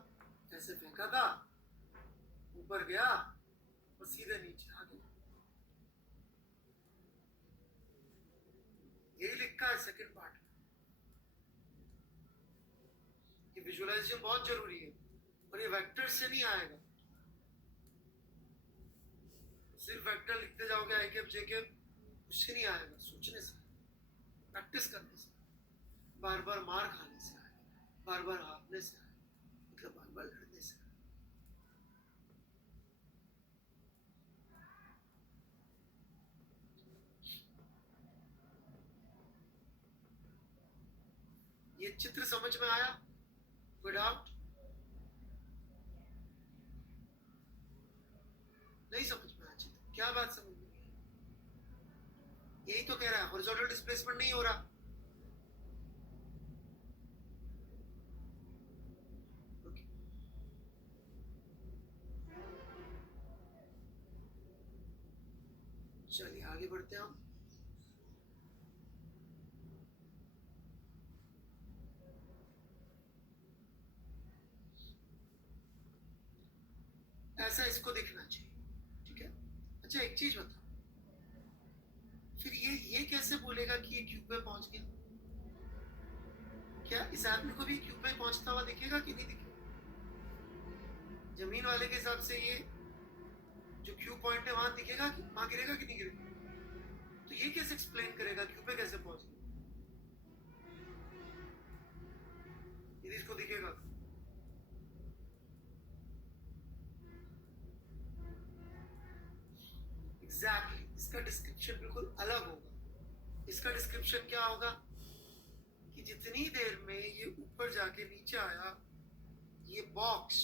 ऐसे फेंका था, ऊपर गया और सीधे नीचे आ गया। यही लिखा है सेकंड पार्ट में। ये विजुअलाइजेशन बहुत जरूरी है, और ये वेक्टर से नहीं आएगा। सिर्फ वेक्टर लिखते जाओगे आई कैप जे कैप, उससे नहीं आएगा, सोचने से, प्रैक्टिस करने से, बार बार मार खाने से आएगा, बार बार हारने से आएगा, मतलब बार बार लड़ने से आएगा। ये चित्र समझ में आया? कोई डाउट? नहीं समझ में आया चित्र? क्या बात समझ में? यही तो कह रहा है हॉरिजॉन्टल डिस्प्लेसमेंट नहीं हो रहा। चलिए आगे बढ़ते हैं हम। ऐसा इसको दिखना चाहिए, ठीक है। अच्छा एक चीज बता, फिर ये कैसे बोलेगा कि ये क्यूब पे पहुंच गया? क्या इस आदमी को भी क्यूब पे पहुंचता हुआ दिखेगा कि नहीं दिखेगा? जमीन वाले के हिसाब से ये जो क्यूब पॉइंट है वहां दिखेगा कि वहां गिरेगा कि नहीं गिरेगा? तो ये कैसे एक्सप्लेन करेगा क्यूब पे कैसे पहुंच गया? यदि इसको दिखेगा एग्जैक्टली, इसका डिस्क्रिप्शन बिल्कुल अलग होगा। इसका डिस्क्रिप्शन क्या होगा कि जितनी देर में ये ऊपर जाके नीचे आया, ये बॉक्स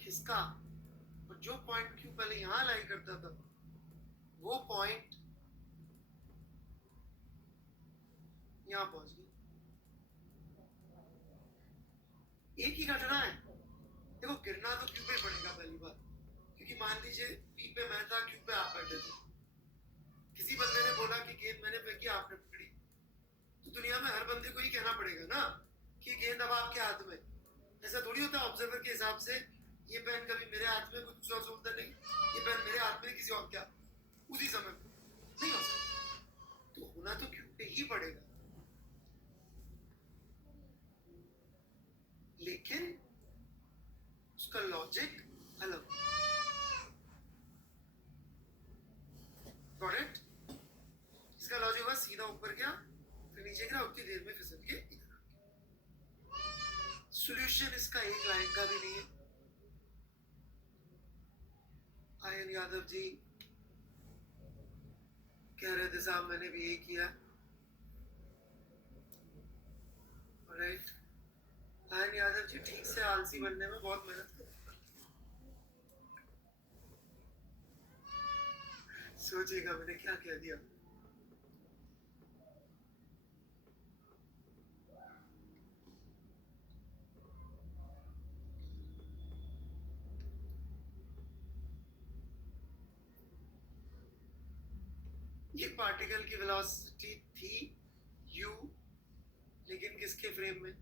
खिसका, और जो पॉइंट क्यू पहले यहां लाई करता था वो पॉइंट यहां पहुंच गया। एक ही घटना है। देखो गिरना तो क्यू पे पड़ेगा पहली बार, क्योंकि मान लीजिए पी पे मैं था, क्यू पे आप बैठे थे, किसी बंदे ने बोला कि गेंद मैंने फेंकी आपने पकड़ी, तो दुनिया में हर बंदे को ही कहना पड़ेगा ना कि गेंद अब आपके हाथ में। ऐसा थोड़ी होता ऑब्जर्वर के हिसाब से ये पेन कभी मेरे हाथ में, कुछ और सोचता नहीं, ये पेन मेरे हाथ में किसी और क्या उसी समय में नहीं हो सकता। तो होना तो क्यू पे ही पड़ेगा, लेकिन उसका लॉजिक अलग। करेक्ट? इसका लॉजिक हुआ सीधा ऊपर गया, फिर नीचे गिरा, उतनी देर में फिसल के इधर आ गया। सॉल्यूशन इसका एक लाइन का भी नहीं है। आयन यादव जी कह रहे थे साहब मैंने भी यही किया, राइट। आयन यादव जी ठीक से आलसी बनने में बहुत मेहनत करते हैं। सोचेगा मैंने क्या कह दिया। ये पार्टिकल की वेलोसिटी थी u, लेकिन किसके फ्रेम में?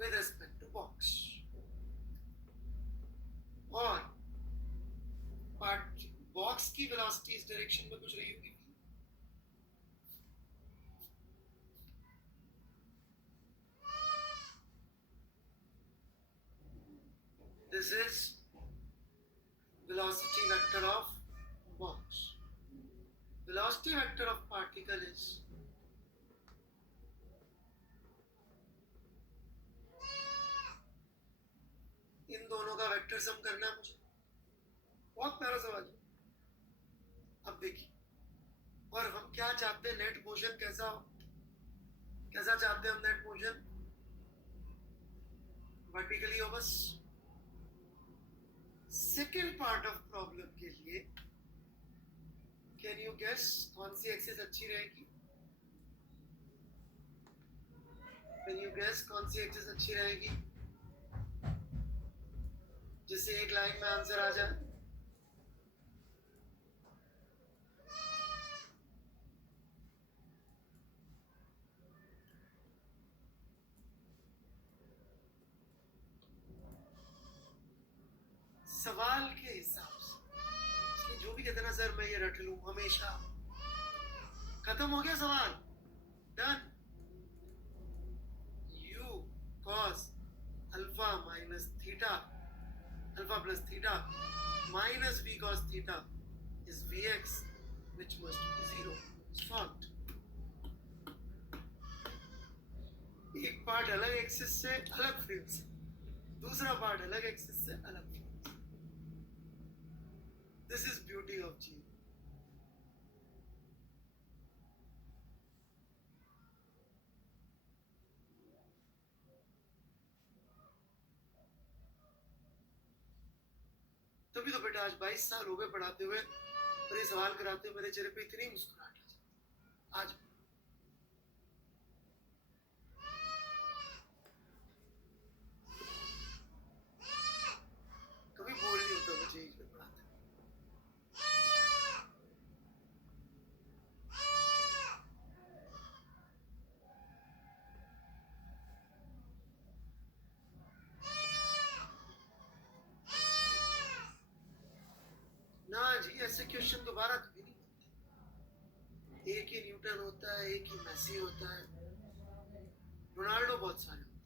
With respect to box. और बॉक्स की वेलोसिटी इस डायरेक्शन में कुछ रही होगी। This is velocity vector of box. Velocity vector of particle is इन दोनों का वेक्टर सम करना है मुझे। बहुत प्यारा सवाल है। अब देखिए, और हम क्या चाहते हैं, नेट मोशन कैसा चाहते हैं हम? नेट मोशन वर्टिकली हो बस। सेकेंड पार्ट ऑफ प्रॉब्लम के लिए कैन यू गेस कौन सी एक्सिस अच्छी रहेगी? कैन यू गेस कौन सी एक्सिस अच्छी रहेगी जिससे एक लाइन में आंसर आ जाए? सवाल के हिसाब से जो भी कहते ना सर मैं ये रट लूं हमेशा, खत्म हो गया सवाल, done. u cos alpha minus theta, alpha plus theta minus v cos theta is vx which must be 0. Solved. एक पार्ट अलग एक्सिस से अलग फ्रेम से, दूसरा पार्ट अलग एक्सिस से अलग फ्रेम से। This is beauty of G. तभी तो बेटा आज 22 साल हो गए पढ़ाते हुए और ये सवाल कराते हुए मेरे चेहरे पे इतनी मुस्कुराहट आ जाती। आज कभी बोर नहीं होता मुझे ये पढ़ाते। ना जी, ऐसे क्वेश्चन दोबारा कभी नहीं होते। एक ही न्यूटन होता है, एक ही मेसी होता है, रोनाल्डो बहुत सारे होते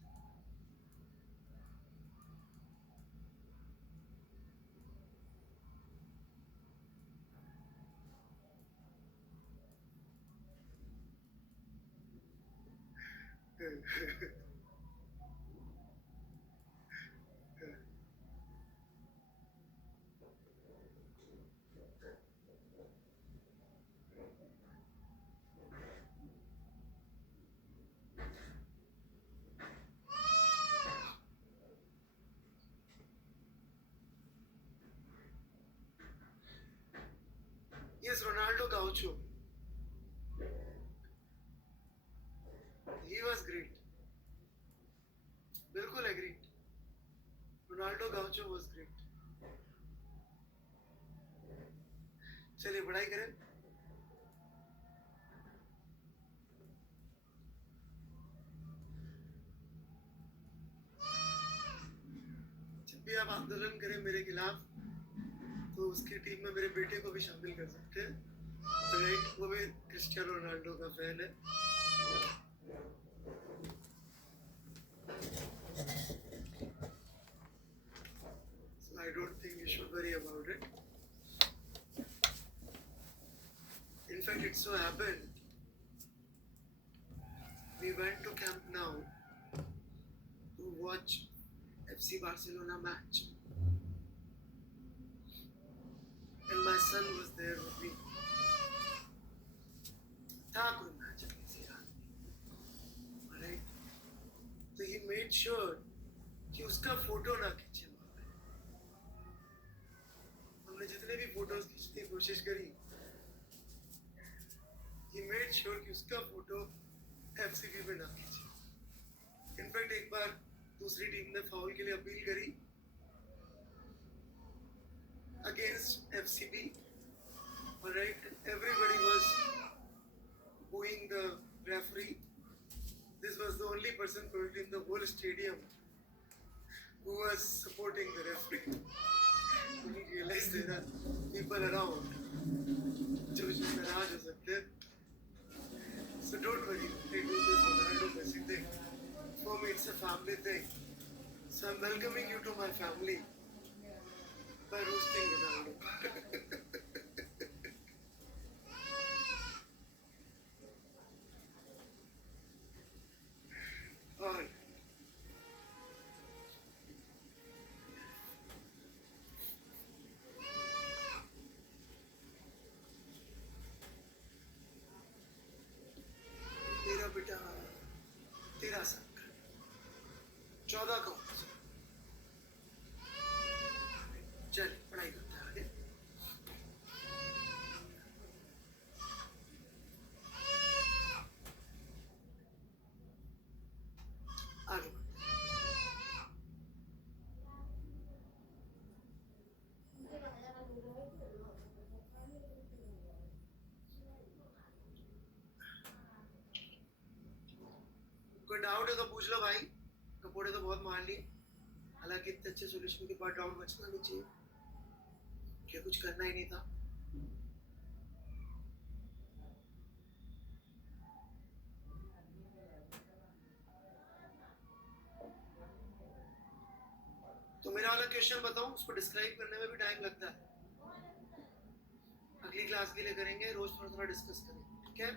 हैं। Yes, Ronaldo Gaucho. He was great. बिल्कुल agreed. Ronaldo Gaucho was great. चलिए पढ़ाई करें। जब भी आप आंदोलन करें मेरे खिलाफ तो उसकी टीम में मेरे बेटे को भी शामिल कर सकते हैं। राइट, वो भी क्रिस्टियानो रोनाल्डो का फैन है। So I don't think you should worry about it. In fact, it so happened we went to Camp Nou to watch FC Barcelona match. And my son was there with me. था कोई मैच किसी रात, राइट? तो he made sure कि कि उसका फोटो ना खींचे वहां पे। हमने जितने भी फोटोज खींचने की कोशिश करी, he made sure कि उसका फोटो एफसीबी में ना खींचे। इनफैक्ट एक बार दूसरी टीम ने फाउल के लिए अपील करी against FCB, alright, everybody was booing the referee. This was the only person probably in the whole stadium who was supporting the referee. We realized there are people around जो नाराज हो सकते हैं. So don't worry, I do this Ronaldo Messi thing. For me, it's a family thing. So I'm welcoming you to my family by roasting Ronaldo. और मेरा बेटा 13 साल का, 14 का होना चाहिए. चल पढ़ाई करता है आगे. आगे बढ़. कोई डाउट है तो पूछ लो भाई. कपड़े तो बहुत मार लिए, हालांकि इतने अच्छे सोल्यूशन के बाद डाउट बचना नहीं चाहिए. क्या कुछ करना ही नहीं था. तो मेरा वाला क्वेश्चन बताऊं, उसको डिस्क्राइब करने में भी टाइम लगता है. अगली क्लास के लिए करेंगे, रोज थोड़ा थोड़ा डिस्कस करेंगे, ठीक है.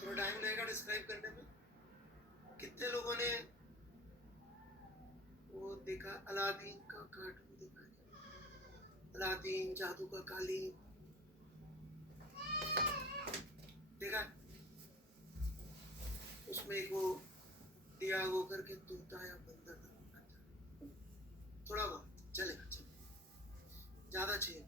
थोड़ा टाइम लगेगा डिस्क्राइब करने में. कितने लोगों ने वो देखा, अलादीन का कार्टून देखा है? अलादीन जादू का कालीन देखा है? उसमें एक वो दिया वो करके तोता या बंदर का, थोड़ा बहुत चलेगा, चलेगा, ज्यादा चाहिए.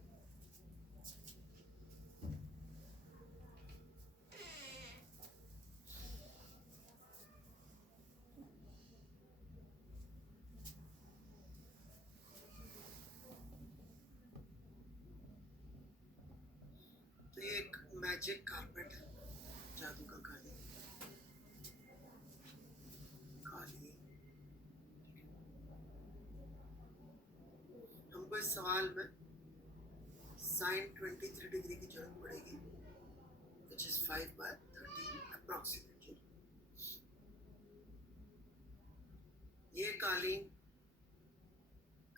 तो ये एक मैजिक कारपेट है, जादू का कालीन. कालीन हमको इस सवाल में sin 23 डिग्री की जरूरत पड़ेगी, which is 5/13 approximately. ये कालीन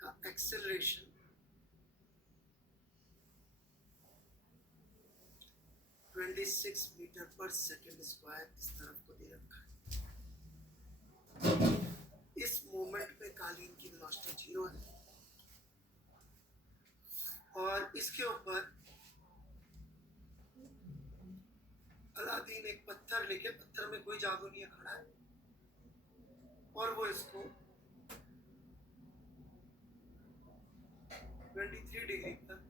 का एक्सेलरेशन 26 मीटर पर सेकेंड स्क्वायर इस तरफ को दे रखा है. इस मोमेंट पे कालीन की वेलोसिटी 0 है, और इसके ऊपर अलादीन एक पत्थर लेके, पत्थर में कोई जादू नहीं है, खड़ा है, और वो इसको 23 डिग्री पर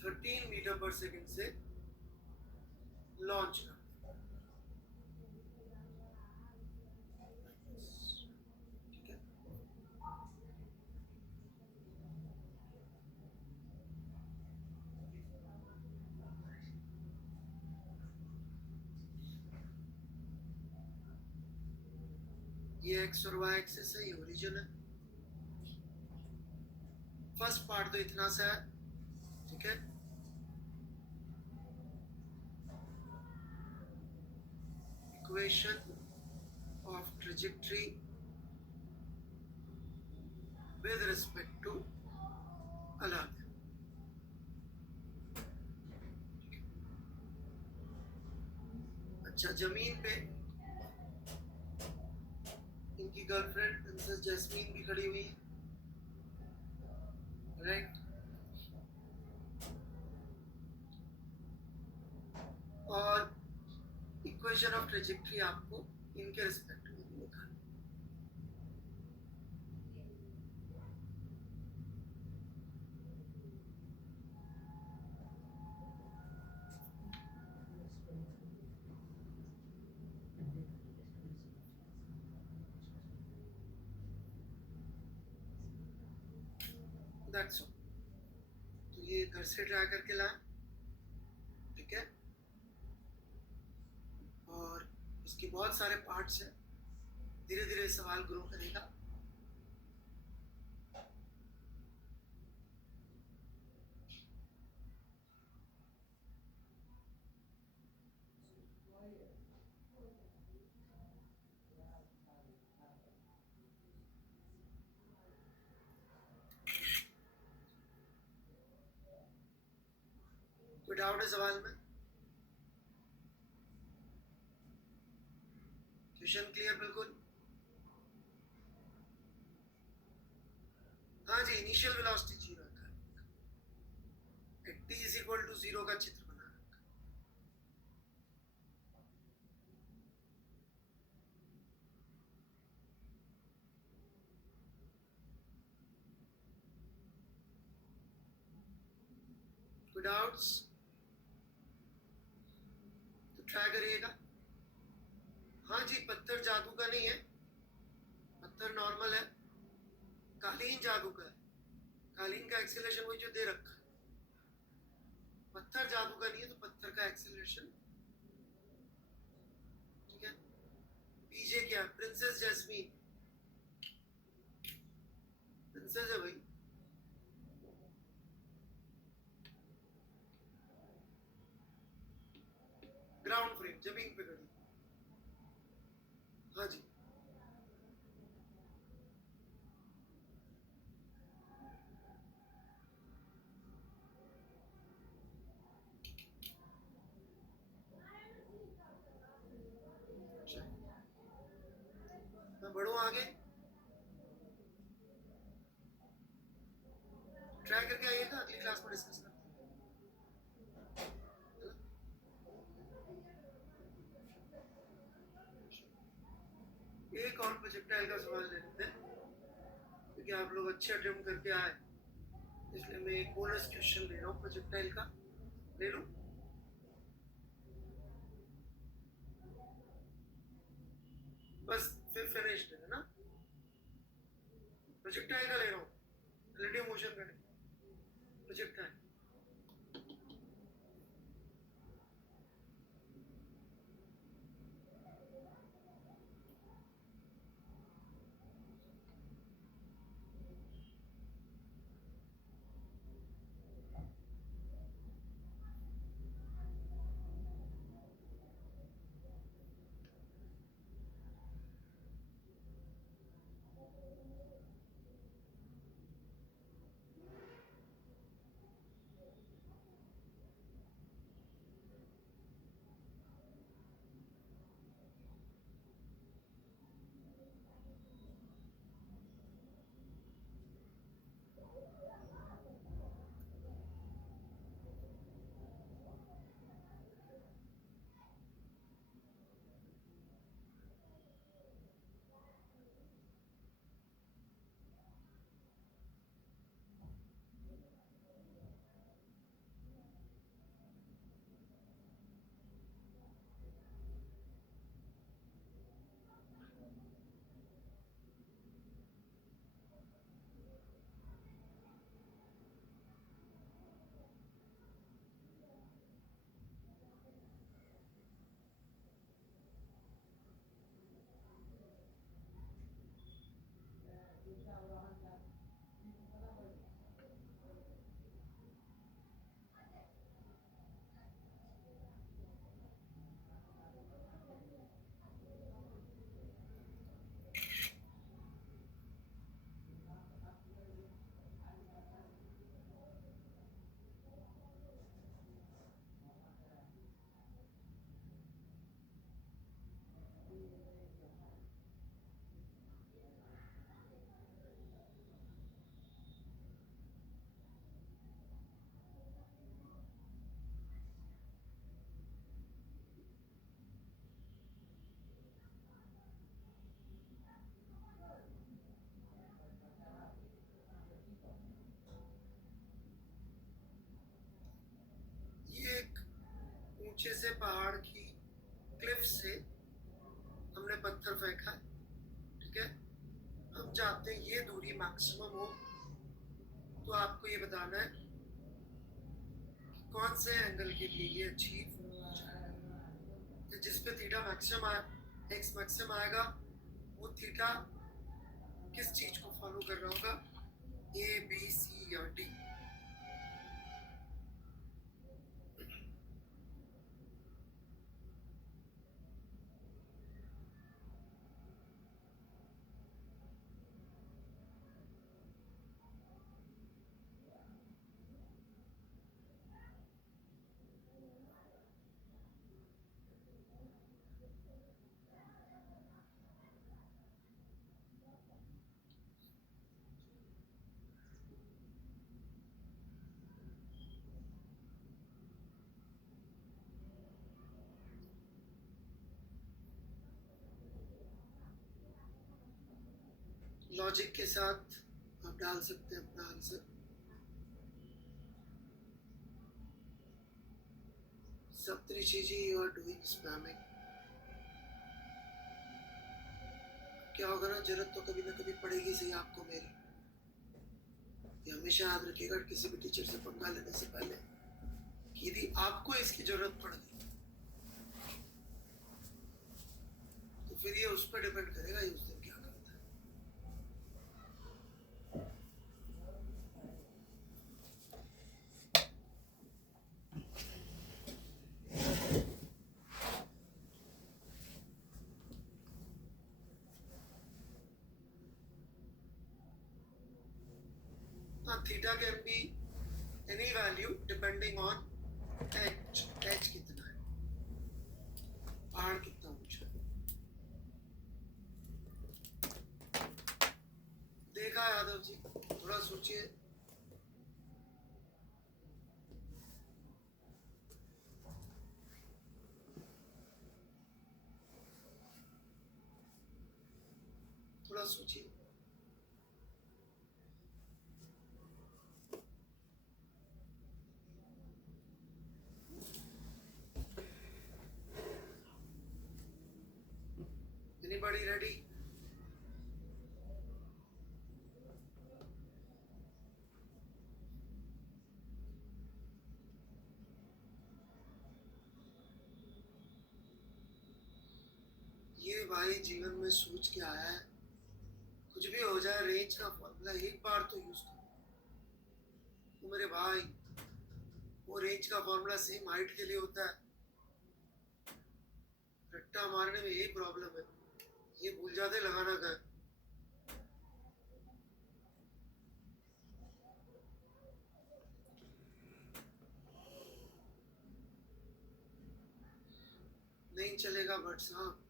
13 मीटर पर सेकंड से लॉन्च कर. ठीक है. ये एक्स और वाई एक्सिस है, ये ओरिजिन है. फर्स्ट पार्ट तो इतना सा है, ठीक है. Equation of trajectory with respect to Aladin. अच्छा, जमीन पे इनकी गर्लफ्रेंड प्रिंसेस जैस्मीन भी खड़ी हुई है, राइट। और इक्वेशन ऑफ ट्रेजेक्ट्री आपको इनके रिस्पेक्ट में लिखा है। That's all. तो ये घर से ट्राई करके लाए, ठीक है। और इसके बहुत सारे पार्ट्स हैं, धीरे धीरे सवाल ग्रो करेगा। कोई डाउट है सवाल में? क्वेश्चन क्लियर बिल्कुल? हाँ जी, इनिशियल वेलोसिटी 0 है, t इज इक्वल टू 0 का चित्र बना रखा। कोई डाउट्स? तो ट्राई करिएगा। हाँ जी, पत्थर जादू का नहीं है, पत्थर नॉर्मल है। कालीन जादू का है, कालीन का एक्सेलरेशन वही जो दे रखा है। पत्थर जादू का नहीं है, तो पत्थर का एक्सेलरेशन, ठीक है। पीजे क्या? प्रिंसेस जैस्मीन, प्रिंसेस है भाई। ग्राउंड फ्रेम, जमीन पे खड़ी। हाँ जी। अच्छा, मैं बढ़ू आगे, ट्राई करके आइएगा, अगली क्लास में डिस्कस करते हैं। एक और प्रोजेक्टाइल का सवाल ले लेते हैं, क्योंकि आप लोग अच्छे अटेम्प्ट करके आए, इसलिए मैं एक बोनस क्वेश्चन ले रहा हूँ प्रोजेक्टाइल का। ले लूँ? बस फिर फिनिश्ड है ना? प्रोजेक्टाइल का ले रहा हूँ, रिलेटिव मोशन का नहीं, प्रोजेक्टाइल। नीचे से पहाड़ की क्लिफ से हमने पत्थर फेंका है, ठीक है। हम चाहते हैं ये दूरी मैक्सिमम हो, तो आपको ये बताना है कौन से एंगल के लिए ये अचीव हो जाए। जिस पे थीटा मैक्सिमम आए, एक्स मैक्सिमम आएगा, वो थीटा किस चीज को फॉलो कर रहा होगा, ए बी सी या डी। लॉजिक के साथ आप डाल सकते हैं अपना answer. Saptarishi ji, you are doing spamming. क्या होगा ना, जरूरत तो कभी ना कभी पड़ेगी सही आपको मेरी। ये हमेशा याद रखिएगा किसी भी टीचर से पंगा लेने से पहले कि यदि आपको इसकी जरूरत पड़ गई तो फिर ये उस पर डिपेंड करेगा ये उस दिन क्या करता है। Theta can be any value depending on H. H कितना है, पहाड़ कितना ऊंचा है। देखा यादव जी, थोड़ा सोचिए। थोड़ा सोचिए। Anybody ready? ये भाई जीवन में सोच के आया है, कुछ भी हो जाए रेंज का फॉर्मूला एक बार तो यूज करो। तो मेरे भाई, वो रेंज का फॉर्मूला सेम हाइट के लिए होता है। रट्टा मारने में यही प्रॉब्लम है, ये भूल जाते लगाना का है। नहीं चलेगा भट्ट साहब।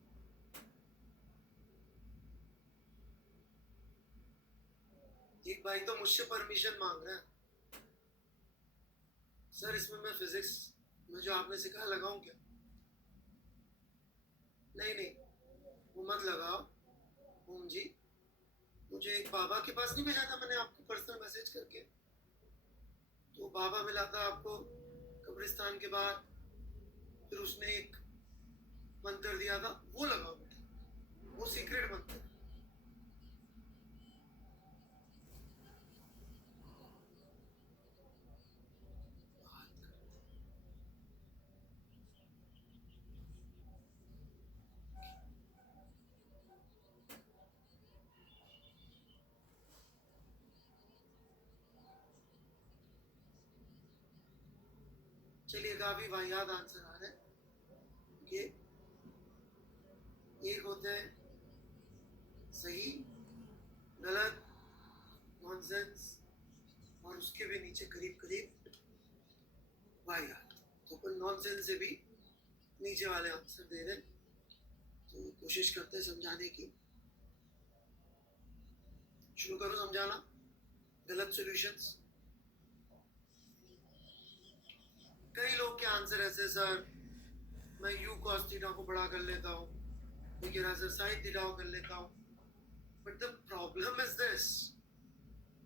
एक भाई तो मुझसे परमिशन मांग रहा है, सर इसमें मैं फिजिक्स में जो आपने सिखाया लगाऊं क्या? नहीं नहीं, वो मत लगाओ ओम जी। मुझे एक बाबा के पास नहीं भेजा था मैंने आपको पर्सनल मैसेज करके? तो बाबा मिला था आपको कब्रिस्तान के बाद, फिर उसने एक मंत्र दिया था, वो लगाओ बेटा, वो सीक्रेट मंत्र। चलिए काफी वाहियात आंसर आ रहे हैं। ये एक होते हैं सही, गलत, नॉनसेंस, और उसके भी नीचे करीब करीब वाहियात। तो अपन नॉनसेंस से भी नीचे वाले आंसर दे रहे हैं, तो कोशिश करते हैं समझाने की। शुरू करो समझाना गलत सॉल्यूशंस। कई लोग के आंसर ऐसे, सर मैं यू कॉस थीटा को बड़ा कर लेता हूँ, मैं कह रहा सर साइन थीटा को कर लेता हूँ। But the problem is this,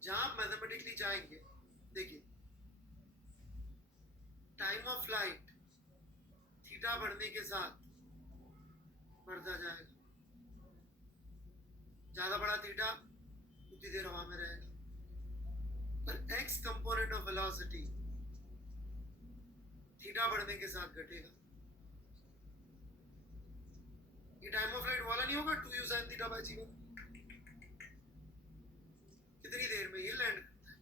जहां आप मैथमेटिकली जाएंगे, देखिए टाइम ऑफ फ्लाइट थीटा बढ़ने के साथ बढ़ता जाएगा। ज्यादा बड़ा थीटा उतनी देर हवा में रहेगा, पर x component of velocity theta बढ़ने के साथ घटेगा। ये टाइम ऑफ फ्लाइट वाला नहीं होगा 2u sin theta by g1। कितनी देर में ये लैंड करता है,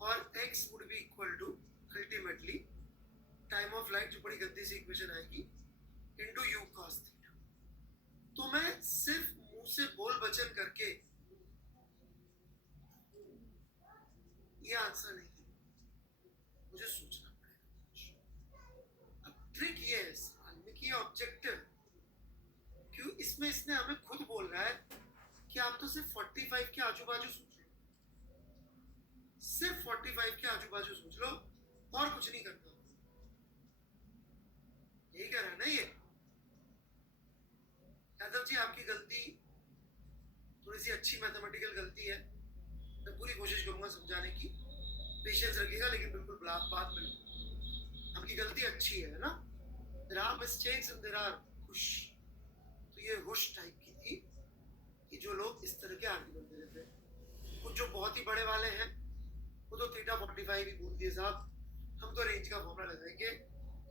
और x would be equal to ultimately time of flight, जो बड़ी गंदी सी इक्वेशन आएगी, इनटू u cos थीटा। तो मैं सिर्फ मुंह से बोल वचन करके ये आंसर नहीं है, मुझे सोचना पड़ेगा। अब ट्रिक ये है सवाल में कि ऑब्जेक्टिव क्यों, इसमें इसने हमें खुद बोल रहा है कि आप तो सिर्फ 45 के आजू बाजू सोच लो, सिर्फ 45 के आजू बाजू सोच लो और कुछ नहीं करना। यही कह रहा है ना ये यादव जी, आपकी गलती थोड़ी सी अच्छी मैथमेटिकल गलती है, मैं पूरी कोशिश करूंगा समझाने की, पेशेंस रखिएगा, लेकिन बिल्कुल बात बिल्कुल आपकी गलती अच्छी है ना। There are mistakes and there are hush. तो ये हुश टाइप की थी कि जो लोग इस तरह के आर्गुमेंट दे रहे थे। कुछ जो बहुत ही बड़े वाले हैं वो तो थीटा 45 ही बोल दिए साहब, हम तो रेंज का फॉर्मूला लगाएंगे,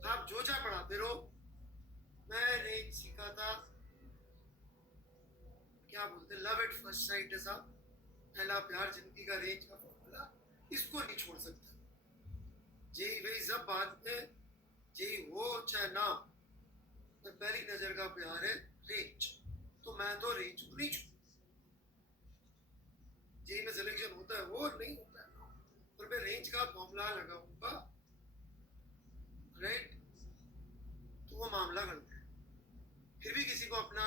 आप जो चाहे पढ़ाते रहो। मैं रेंज सीखा था, क्या बोलते, लव एट फर्स्ट साइट है साहब, पहला प्यार जिंदगी का रेंज का फॉर्मूला, इसको नहीं छोड़ सकता। जेई वही सब बाद में, जेई हो चाहे ना, तो पहली नजर का प्यार है रेंज, तो मैं तो रेंज को नहीं छोड़। जेई में सिलेक्शन होता है वो नहीं होता है, और मैं रेंज का फॉर्मूला लगाऊंगा, राइट, तो वो मामला गलत है। फिर भी किसी को अपना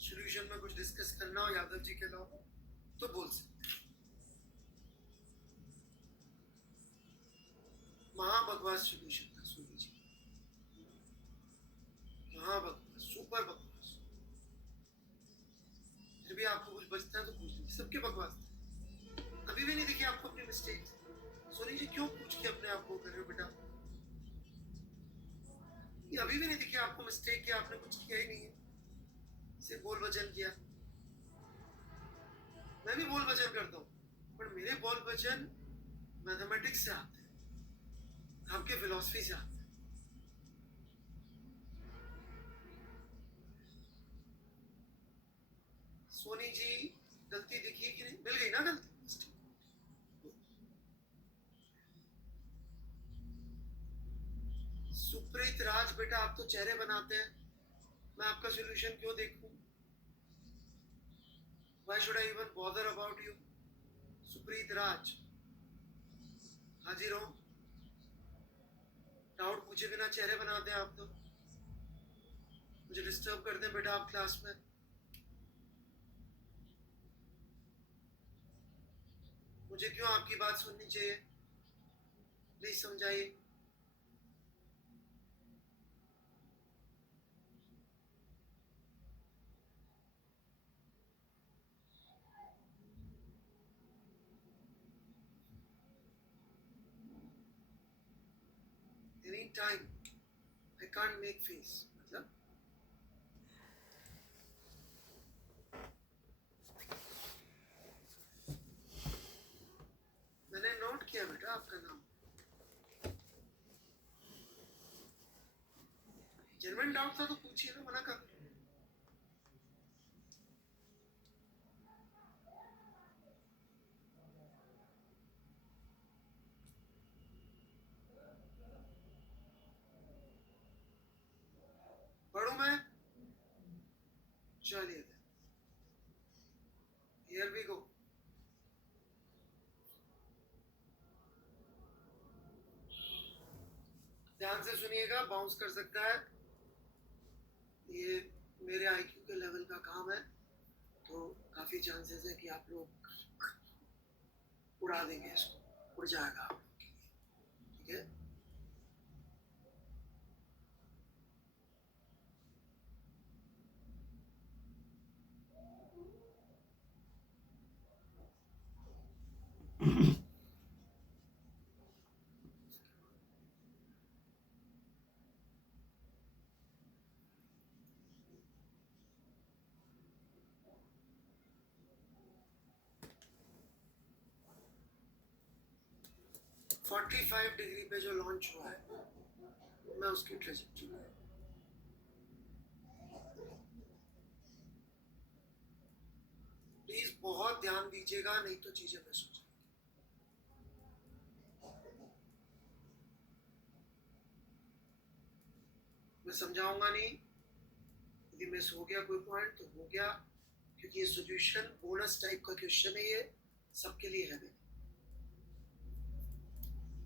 सॉल्यूशन में कुछ डिस्कस करना हो यादव जी के अलावा तो बोल सकते। महाबकवास सॉल्यूशन था सोनी जी, महाबकवास, सुपर बकवास। फिर भी आपको कुछ बचता है तो पूछ लीजिए, सबके बकवास थे। अभी भी नहीं दिखी आपको अपनी मिस्टेक? सोनी जी क्यों पूछ के अपने आप को कर रहे हो बेटा? ये अभी भी नहीं दिखी आपको मिस्टेक कि आपने कुछ किया ही नहीं है, सिर्फ बोल वचन किया। मैं भी बोल वचन करता हूँ, पर मेरे बोल वचन मैथमेटिक्स से आते हैं, आपके फिलॉसफी से आते हैं। सोनी जी गलती दिखी कि नहीं? मिल गई ना गलती? सुप्रीत राज बेटा, आप तो चेहरे बनाते हैं, मैं आपका सॉल्यूशन क्यों देखूं? Why should I even bother about you? Supreet राज, हाजिर हो। डाउट पूछे बिना चेहरे बनाते हैं आप तो, मुझे डिस्टर्ब करते हैं बेटा आप क्लास में। मुझे क्यों आपकी बात सुननी चाहिए? प्लीज समझाइए। Any time I can't make face, मतलब मैंने नोट किया बेटा आपका नाम। जेन्युइन डाउट था तो पूछिए ना, मना कर। पढ़ू मैं? चलिए, हियर वी गो। ध्यान से सुनिएगा, बाउंस कर सकता है, ये मेरे आईक्यू के लेवल का काम है, तो काफी चांसेस है कि आप लोग उड़ा देंगे इसको, उड़ जाएगा आप लोग के लिए, ठीक है? 45 डिग्री पे जो लॉन्च हुआ है, मैं उसकी ट्रेजेक्टरी में प्लीज बहुत ध्यान दीजिएगा, नहीं तो चीजें मिस हो जाएंगी। मैं समझाऊंगा नहीं, यदि मिस हो गया कोई पॉइंट तो हो गया, क्योंकि ये सॉल्यूशन बोनस टाइप का क्वेश्चन है, ये सबके लिए है नहीं।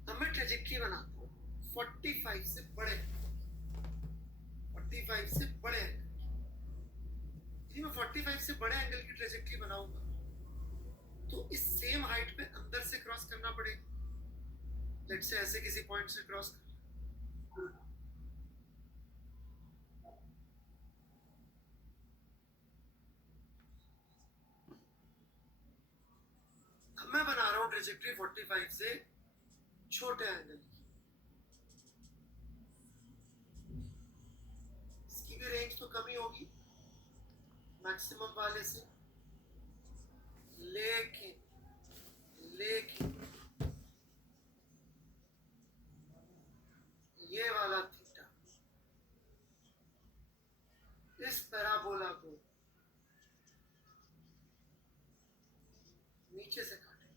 अब मैं ट्रेजेक्टरी बनाता हूँ 45 से बड़े, 45 से बड़े एंगल। यदि मैं 45 से बड़े एंगल की ट्रेजेक्टरी बनाऊंगा तो इस सेम हाइट पे अंदर से क्रॉस करना पड़ेगा। लेट्स से ऐसे किसी पॉइंट से क्रॉस कर, अब मैं बना रहा हूं ट्रेजेक्टरी 45 से छोटे एंगल की। इसकी भी रेंज तो कम ही होगी मैक्सिमम वाले से, लेकिन ये वाला थीटा इस पैराबोला को नीचे से काटेगा,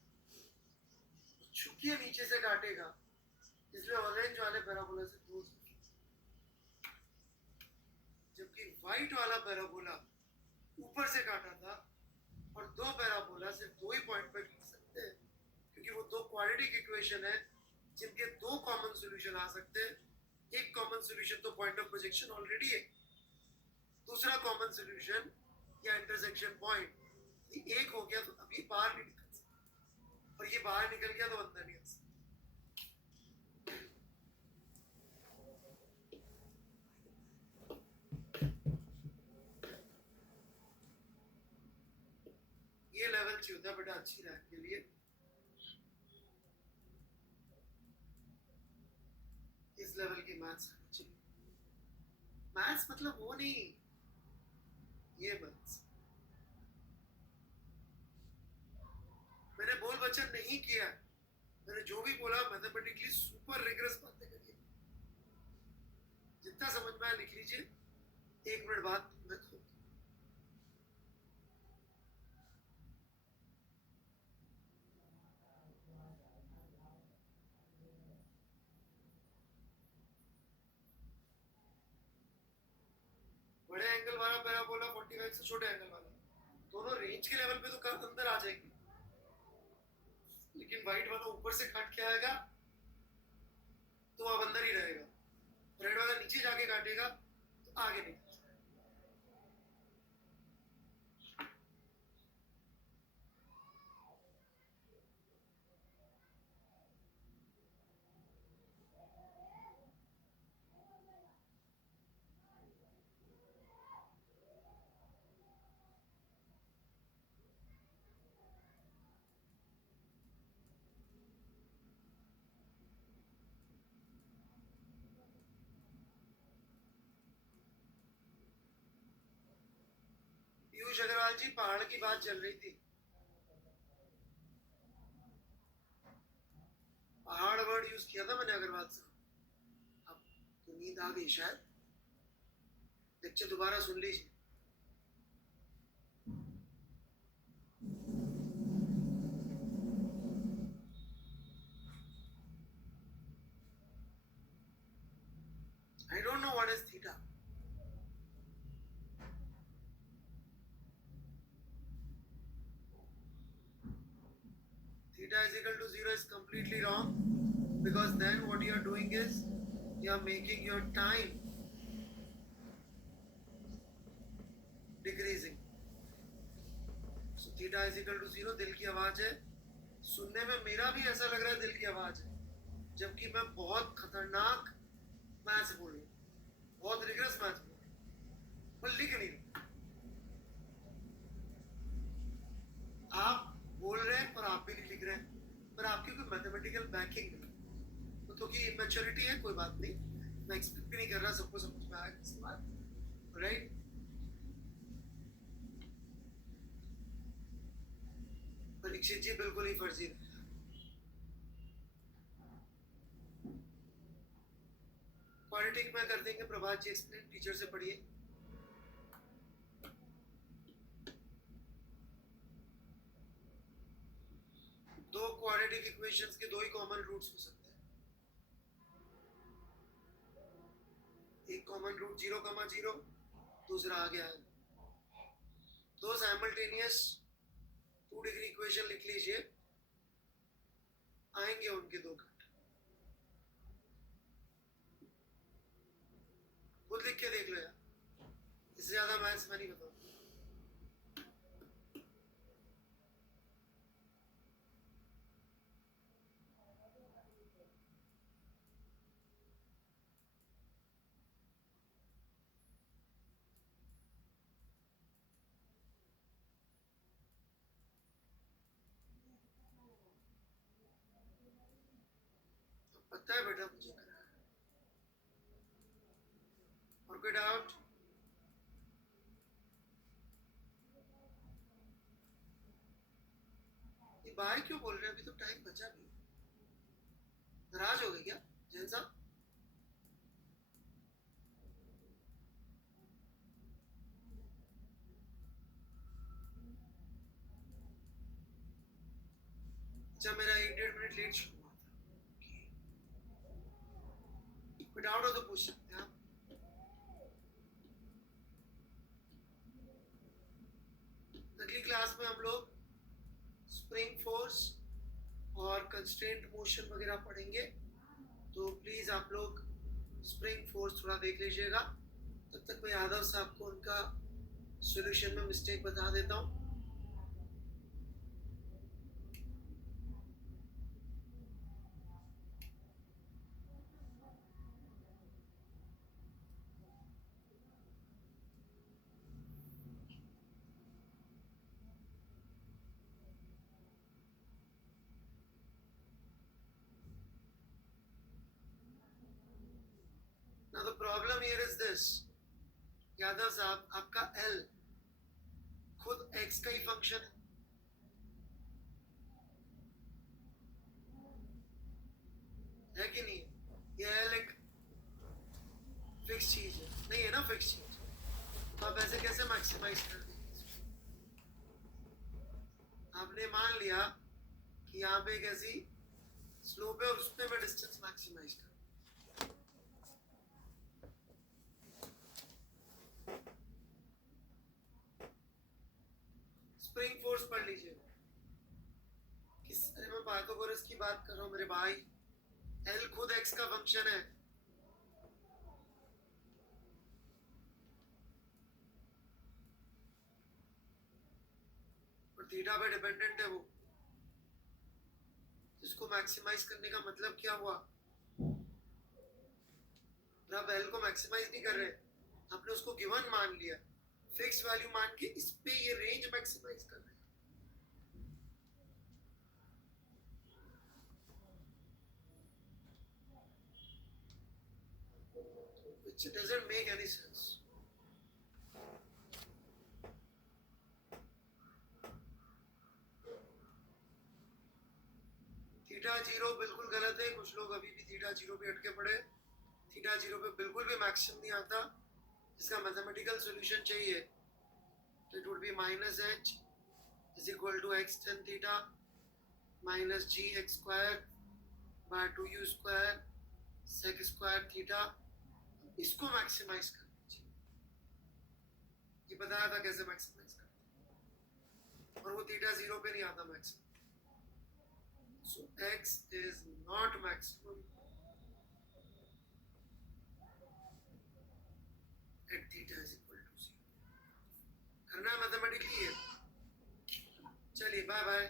चूंकि ये नीचे से काटेगा इसलिए ऑरेंज वाले पैराबोला से दूर, जबकि व्हाइट वाला पैराबोला ऊपर से काटा था, और दो पैराबोला सिर्फ दो ही पॉइंट पर लिख सकते हैं, क्योंकि वो दो क्वाड्रेटिक इक्वेशन है जिनके दो कॉमन सॉल्यूशन आ सकते हैं। एक कॉमन सॉल्यूशन तो पॉइंट ऑफ प्रोजेक्शन ऑलरेडी है, दूसरा कॉमन सॉल्यूशन या इंटरसेक्शन पॉइंट एक हो गया तो अभी बाहर नहीं निकल सकता, और ये बाहर निकल गया तो अंदर नहीं आ सकता। ये लेवल चाहिए होता है बेटा अच्छी रैंक के लिए, इस लेवल की मैथ्स चाहिए। मैथ्स मतलब वो नहीं, ये मैथ्स मैंने बोल वचन नहीं किया, मैंने जो भी बोला मैथमेटिकली सुपर रिग्रेस बातें करिए, जितना समझ में आया लिख लीजिए, 1 मिनट बाद मैं खोल। बड़े एंगल वाला पैराबोला 45 से छोटे एंगल वाला, दोनों रेंज के लेवल पे तो अंदर आ जाएगी, लेकिन व्हाइट वाला ऊपर से काट के आएगा तो अब अंदर ही रहेगा, रेड वाला नीचे जाके काटेगा तो आगे नहीं। पीयूष अग्रवाल जी, पहाड़ की बात चल रही थी, पहाड़ वर्ड यूज किया था मैंने अग्रवाल से। अब तो नींद आ गई शायद, लेक्चर दोबारा सुन लीजिए। I don't know what is theta. Theta is equal to 0 is completely wrong, because then what you are doing is you are making your time decreasing. So theta is equal to 0, दिल की आवाज है, सुनने में मेरा भी ऐसा लग रहा है दिल की आवाज है, जबकि मैं बहुत खतरनाक मैथ्स बोल रहा हूँ, बहुत रिग्रेस मैथ्स बोल रहा हूँ, पर लिख नहीं रहा। आप बोल रहे हैं पर आप भी नहीं लिख रहे हैं, पर आपकी कोई मैथमेटिकल बैकिंग नहीं, तो कि मैच्योरिटी है, कोई बात नहीं, मैं एक्सपेक्ट भी नहीं कर रहा सबको समझ में आएगा इसके बाद, राइट। परीक्षित जी बिल्कुल ही फर्जी है, में कर देंगे। प्रभात जी एक्सप्लेन, टीचर से पढ़िए। दो क्वाड्रेटिक इक्वेशंस के दो ही कॉमन रूट्स हो सकते हैं। एक कॉमन रूट 0,0, दूसरा आ गया है। दो साइमल्टेनियस 2 डिग्री इक्वेशन लिख लीजिए, आएंगे उनके दो कट। खुद लिख के देख लो यार, इससे ज्यादा मैथ्स मैं नहीं बताऊंगा। पता है बेटा मुझे करना है। और कोई डाउट? ये बाहर क्यों बोल रहे हैं? अभी तो टाइम बचा भी। नाराज हो गए क्या जैन साहब? अच्छा, मेरा 1-1.5 मिनट लेट शुरू हुआ था। कोई डाउट हो तो पूछ सकते हैं आप। अगली क्लास में हम लोग स्प्रिंग फोर्स और कंस्ट्रेंट मोशन वगैरह पढ़ेंगे, तो प्लीज आप लोग स्प्रिंग फोर्स थोड़ा देख लीजिएगा। तब तक मैं यादव साहब को उनका सॉल्यूशन में मिस्टेक बता देता हूँ। Now the problem here is this, Yadav साहब, आपका L खुद x का ही फंक्शन है। है कि नहीं? ये L एक फिक्स चीज है, नहीं है ना फिक्स चीज, तो आप ऐसे कैसे मैक्सिमाइज कर देंगे? आपने मान लिया कि यहाँ पे एक ऐसी स्लोप है और उस पर मैं डिस्टेंस मैक्सिमाइज कर। स्प्रिंग फोर्स पढ़ लीजिए। किस अरे मैं पाइथागोरस की बात कर रहा हूँ मेरे भाई। L खुद x का फंक्शन है। और थीटा पे डिपेंडेंट है वो। इसको मैक्सिमाइज करने का मतलब क्या हुआ? आप L को मैक्सिमाइज नहीं कर रहे, आपने उसको गिवन मान लिया, फिक्स वैल्यू मान के इस पे ये रेंज मैक्सिमाइज कर रहे हैं। Which doesn't make any sense. Theta 0 बिल्कुल गलत है। कुछ लोग अभी भी थीटा 0 पे अटके पड़े। थीटा 0 पे बिल्कुल भी मैक्सिमम नहीं आता। इसका मैथमेटिकल सॉल्यूशन चाहिए, तो it would be -h is equal to x tan theta minus gx square by 2u square sec square theta। इसको मैक्सिमाइज कर दीजिए। ये बताया था कैसे मैक्सिमाइज करते हैं, और वो थीटा 0 पे नहीं आता maximum. So x is not maximum at theta is equal to 0। करना मैथमेटिकली है। चलिए बाय बाय।